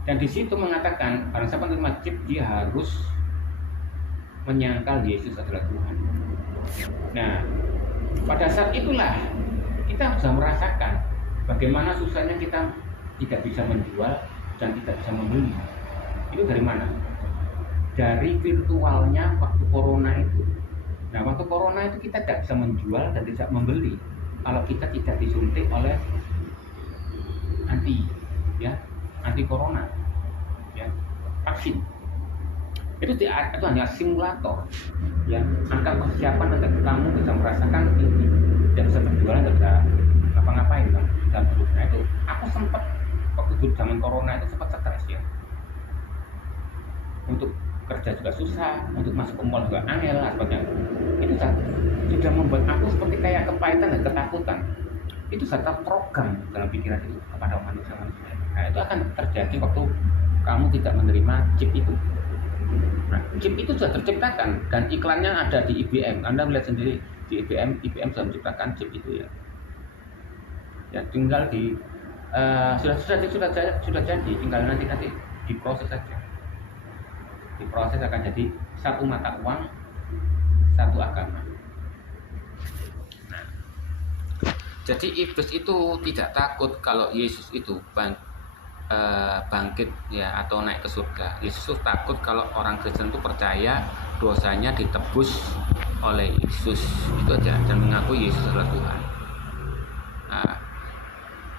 dan di situ mengatakan barang siapa menerima chip dia harus menyangkal Yesus adalah Tuhan. Nah, pada saat itulah kita bisa merasakan bagaimana susahnya kita tidak bisa menjual dan tidak bisa membeli. Itu dari mana? Dari virtualnya waktu corona itu. Nah, waktu corona itu kita tidak bisa menjual dan tidak membeli kalau kita tidak disuntik oleh anti corona ya, vaksin. Itu hanya simulator ya, angka persiapan agar kamu bisa merasakan ini, tidak bisa berjualan, tidak bisa ngapa-ngapain dan terus. Nah, itu aku sempat waktu dulu zaman corona itu sempat stres ya, untuk kerja juga susah, untuk masuk ke mall juga angel lah sebagainya. Itu sudah membuat aku seperti kayak kepahitan dan ketakutan. Itu serta program dalam pikiran itu kepada manusia. Nah, itu akan terjadi waktu kamu tidak menerima chip itu. Nah, chip itu sudah terciptakan dan iklannya ada di IBM. Anda melihat sendiri di IBM sudah menciptakan chip itu ya. Ya tinggal sudah jadi, tinggal nanti diproses saja. Diproses akan jadi satu mata uang, satu agama. Nah, jadi iblis itu tidak takut kalau Yesus itu bangkit ya atau naik ke surga. Yesus takut kalau orang Kristen itu percaya dosanya ditebus oleh Yesus, itu aja, dan mengaku Yesus adalah Tuhan. Nah,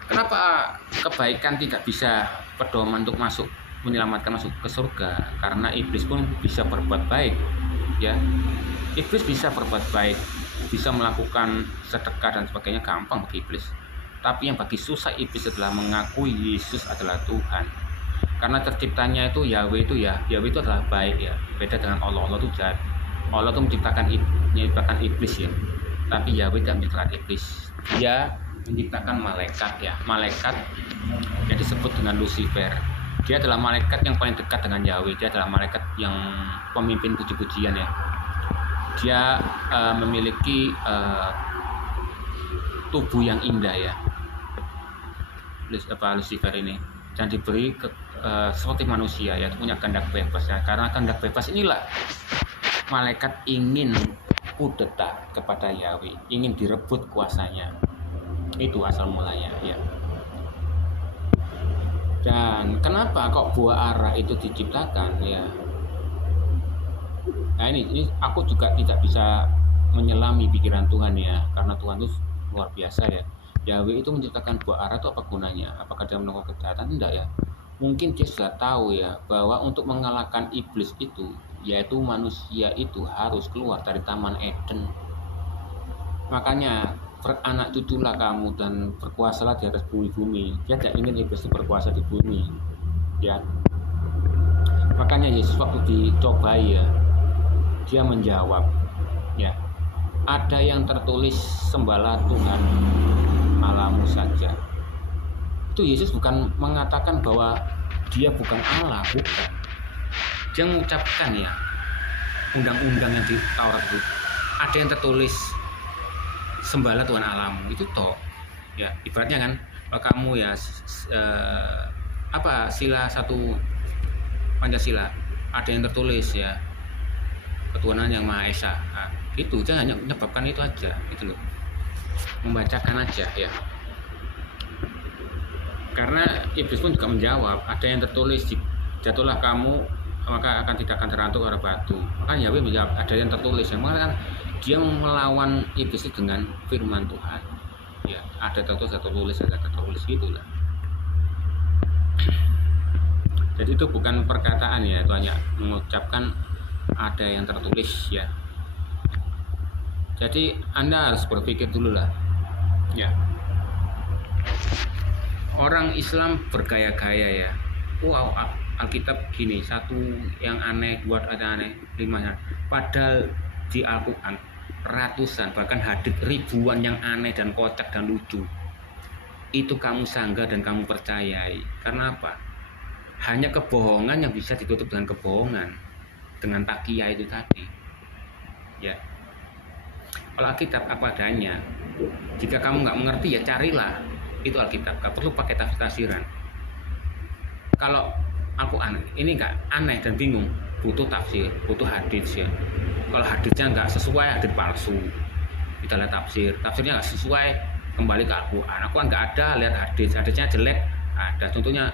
kenapa kebaikan tidak bisa pedoman untuk menyelamatkan masuk ke surga? Karena iblis pun bisa berbuat baik ya. Iblis bisa berbuat baik, bisa melakukan sedekah dan sebagainya, gampang bagi iblis. Tapi yang bagi susah iblis adalah mengakui Yesus adalah Tuhan. Karena terciptanya itu Yahweh itu adalah baik ya. Beda dengan Allah. Allah itu jahat. Allah itu menciptakan iblis ya. Tapi Yahweh tidak menciptakan iblis. Dia menciptakan malaikat ya. Malaikat yang disebut dengan Lucifer. Dia adalah malaikat yang paling dekat dengan Yahweh. Dia adalah malaikat yang pemimpin puji-pujian ya. Dia memiliki tubuh yang indah ya, Lucifer ini, dan diberi seperti manusia ya, punya kehendak bebas ya. Karena kehendak bebas inilah malaikat ingin kudeta kepada Yahweh, ingin direbut kuasanya. Itu asal mulanya ya. Dan kenapa kok buah ara itu diciptakan ya? Nah ini aku juga tidak bisa menyelami pikiran Tuhan ya, karena Tuhan itu luar biasa ya. Yahweh itu menciptakan buah ara itu apa gunanya? Apakah dia melakukan kejahatan? Tidak ya. Mungkin dia sudah tahu ya bahwa untuk mengalahkan iblis itu, yaitu manusia itu harus keluar dari Taman Eden. Makanya beranak cuculah kamu dan berkuasalah di atas bumi-bumi. Dia tidak ingin iblis itu berkuasa di bumi ya. Makanya Yesus waktu dicobai ya, dia menjawab ya, ada yang tertulis sembahlah Tuhan Allahmu saja. Itu Yesus bukan mengatakan bahwa dia bukan Allah, bukan. Dia mengucapkan ya, undang-undang yang di Taurat itu ada yang tertulis sembahlah Tuhan Allahmu, itu toh ya, ibaratnya kan kamu ya sila 1 Pancasila ada yang tertulis ya, ketuhanan yang Maha Esa. Nah, itu dia hanya menyebabkan itu aja, itu loh, membacakan aja ya. Karena iblis pun juga menjawab, ada yang tertulis, jatuhlah kamu maka tidak akan terhantuk oleh batu. Maka Yahweh menjawab, ada yang tertulis. Yang mana kan dia melawan iblis dengan firman Tuhan ya, ada tertulis gitulah. Jadi itu bukan perkataan ya, itu hanya mengucapkan ada yang tertulis ya. Jadi Anda harus berpikir dulu lah ya. Orang Islam bergaya-gaya ya, wow Alkitab gini, satu yang aneh, buat ada aneh, 5. Padahal di Al-Quran ratusan bahkan hadits ribuan yang aneh dan kocak dan lucu. Itu kamu sanggah dan kamu percayai. Karena apa? Hanya kebohongan yang bisa ditutup dengan kebohongan, dengan takia itu tadi ya. Kalau Alkitab apa adanya, jika kamu nggak mengerti ya carilah itu Alkitab, nggak perlu pakai tafsiran. Kalau Al-Quran ini nggak aneh dan bingung, butuh tafsir, butuh hadits ya. Kalau haditsnya nggak sesuai, hadits palsu, kita lihat tafsirnya nggak sesuai, kembali ke Al-Quran. Al-Quran nggak ada, lihat haditsnya jelek, ada. Contohnya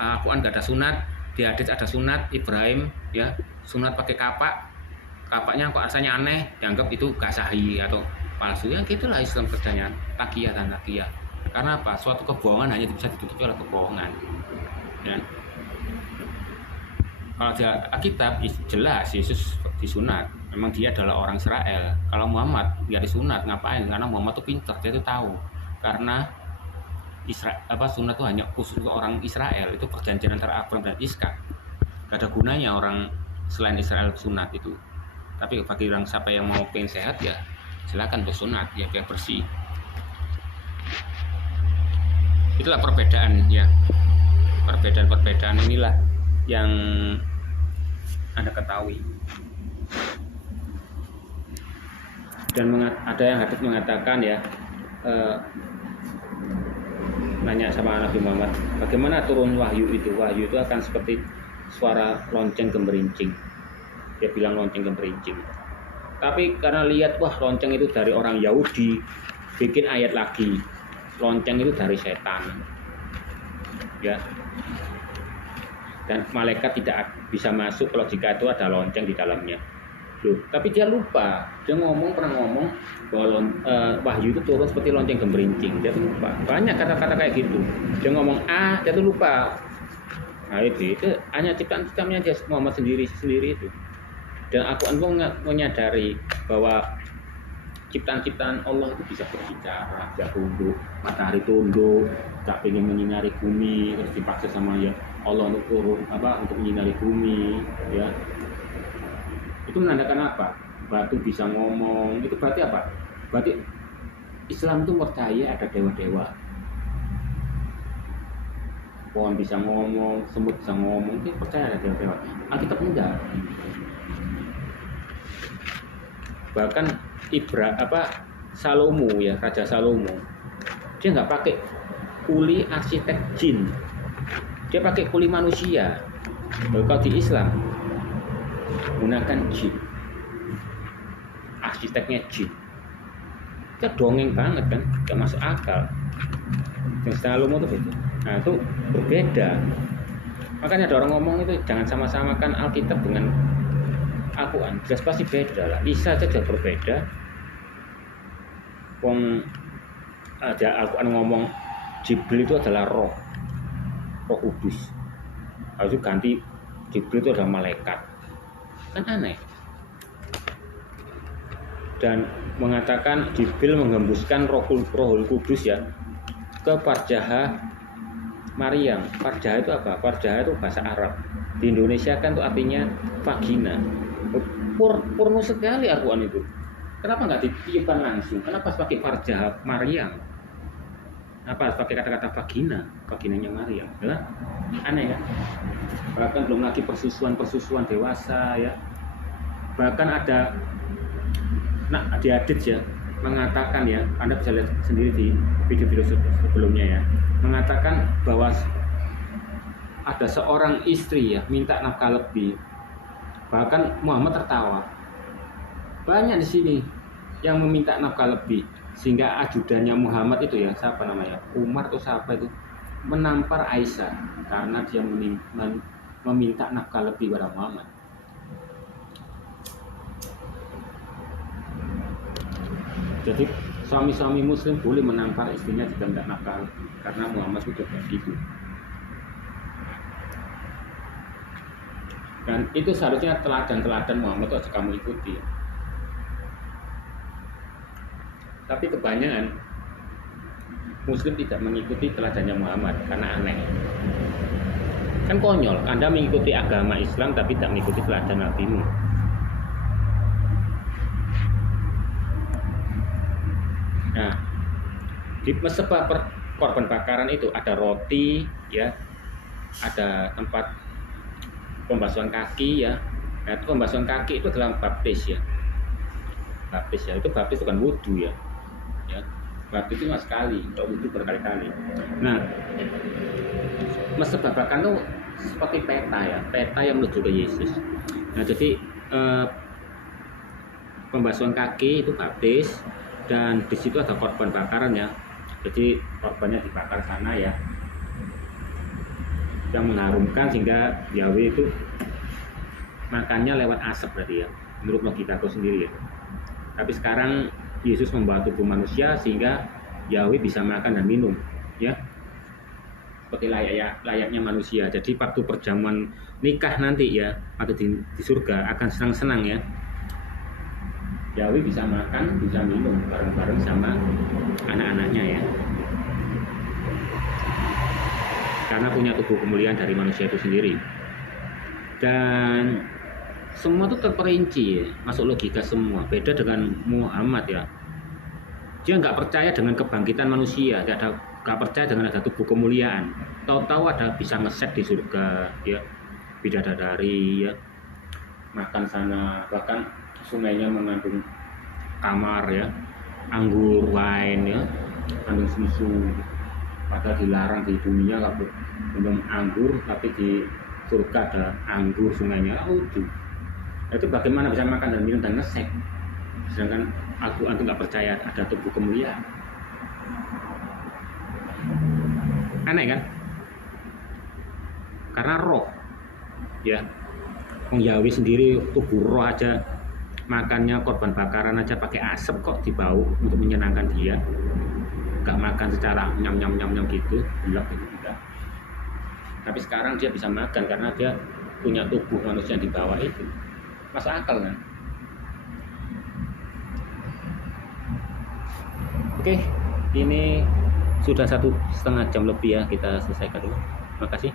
Al-Quran nggak ada sunat, di hadits ada sunat Ibrahim ya, sunat pakai kapaknya kok rasanya aneh, dianggap itu gak sahih atau palsu ya. Gitulah Islam kerjanya, takia dan takia. Karena apa? Suatu kebohongan hanya bisa ditutupi oleh kebohongan ya. Kalau di Alkitab jelas Yesus disunat, memang dia adalah orang Israel. Kalau Muhammad nggak disunat, ngapain? Karena Muhammad tuh pintar, dia tuh tahu. Karena sunat itu hanya khusus untuk orang Israel. Itu perjanjian antara Abraham dan Ishak. Gak ada gunanya orang selain Israel sunat itu. Tapi bagi orang siapa yang mau pengen sehat ya silakan bersunat ya, biar bersih. Itulah perbedaan ya, perbedaan inilah yang Anda ketahui. Dan ada yang hadits mengatakan ya, nanya sama Nabi Muhammad, bagaimana turun wahyu itu? Wahyu itu akan seperti suara lonceng gemerincing. Dia bilang lonceng gemerincing. Tapi karena lihat wah lonceng itu dari orang Yahudi, bikin ayat lagi, lonceng itu dari setan ya. Dan malaikat tidak bisa masuk kalau jika itu ada lonceng di dalamnya. Loh, tapi dia lupa. Dia pernah ngomong bahwa wahyu itu turun seperti lonceng gemerincing. Dia tuh lupa. Banyak kata-kata kayak gitu. Dia ngomong dia tuh lupa. Nah itu hanya ciptaan-ciptaannya dia Muhammad sendiri itu. Dan aku menyadari bahwa ciptaan-ciptaan Allah itu bisa berbicara, bisa tunduk, matahari tunduk, tak pengen menyinari bumi, terus dipaksa sama ya Allah untuk turun untuk menyinari bumi, ya. Itu menandakan apa? Batu bisa ngomong, itu berarti apa? Berarti Islam itu percaya ada dewa-dewa. pohon bisa ngomong, semut bisa ngomong, kita percaya ada dewa. Alkitab enggak. Bahkan Salomo ya, Raja Salomo, dia nggak pakai kuli arsitek jin, dia pakai kuli manusia. Kalau di Islam gunakan jin, arsiteknya jin, itu dongeng banget kan, nggak masuk akal. Yang Salomo itu beda. Nah itu berbeda. Makanya ada orang ngomong itu jangan sama-samakan Alkitab dengan Al-Quran. Jelas pasti beda lah. Bisa saja berbeda. Ada Al-Quran ngomong Jibril itu adalah roh kudus. Lalu ganti Jibril itu adalah malaikat. Kan aneh. Dan mengatakan Jibril menghembuskan rohul kudus ya ke Farjah Maryam. Farjah itu apa? Farjah itu bahasa Arab. Di Indonesia kan itu artinya vagina. Porno sekali Al-Quran itu. Kenapa nggak ditiupkan langsung? Kenapa harus pakai Farjah Maryam? Kenapa harus pakai kata-kata vagina? Vaginanya Maryam. Ya? Aneh ya. Bahkan belum lagi persusuan dewasa ya. Bahkan ada di hadits ya mengatakan ya, Anda bisa lihat sendiri di video-video sebelumnya ya, mengatakan bahwa ada seorang istri ya minta nafkah lebih, bahkan Muhammad tertawa. Banyak di sini yang meminta nafkah lebih, sehingga ajudannya Muhammad itu ya, siapa namanya, Umar atau siapa itu, menampar Aisyah karena dia meminta nafkah lebih pada Muhammad. Jadi suami-suami muslim boleh menampar istrinya jika tidak nafkah karena Muhammad sudah begitu. Dan itu seharusnya teladan Muhammad itu harus kamu ikuti. Tapi kebanyakan muslim tidak mengikuti teladannya Muhammad karena aneh. Kan konyol, Anda mengikuti agama Islam tapi tidak mengikuti teladan Nabi-Mu. Nah, di mesbah korban bakaran itu ada roti ya, ada tempat pembasuhan kaki ya. Nah, itu pembasuhan kaki itu adalah baptis ya. Baptis ya, itu baptis bukan wudhu ya. Ya, baptis itu cuma sekali, untuk wudhu berkali-kali. Nah, mesbah bakaran itu seperti peta ya, peta yang menuju ke Yesus. Nah, jadi pembasuhan kaki itu baptis. Dan di situ ada korban bakaran ya, jadi korbannya dibakar sana ya, yang mengharumkan sehingga Yahweh itu makannya lewat asap berarti ya, menurut logikaku sendiri ya. Tapi sekarang Yesus membawa tubuh manusia sehingga Yahweh bisa makan dan minum ya, seperti layaknya manusia. Jadi waktu perjamuan nikah nanti ya, atau di surga akan senang-senang ya, Yahweh bisa makan, bisa minum bareng-bareng sama anak-anaknya ya. Karena punya tubuh kemuliaan dari manusia itu sendiri. Dan semua itu terperinci ya, masuk logika semua. Beda dengan Muhammad ya. Dia nggak percaya dengan kebangkitan manusia, nggak percaya dengan ada tubuh kemuliaan. Tahu-tahu ada bisa ngeset di surga ya, bidadari ya, makan sana, bahkan sungainya mengandung kamar ya, anggur, wine ya, mengandung susu. Padahal dilarang di dunia kalau minum anggur, tapi di surga ada anggur sungainya. Itu bagaimana bisa makan dan minum dan ngesek? Sedangkan Al-Quran itu nggak percaya ada tubuh kemuliaan. Aneh kan? Karena roh ya, Yahweh sendiri tubuh roh aja, makannya korban bakaran aja pakai asap kok dibau untuk menyenangkan dia. Gak makan secara nyam gitu, belak gitu tidak. Tapi sekarang dia bisa makan karena dia punya tubuh manusia di bawah itu. Masuk akal kan? Oke, ini sudah 1,5 jam lebih ya, kita selesaikan dulu. Terima kasih.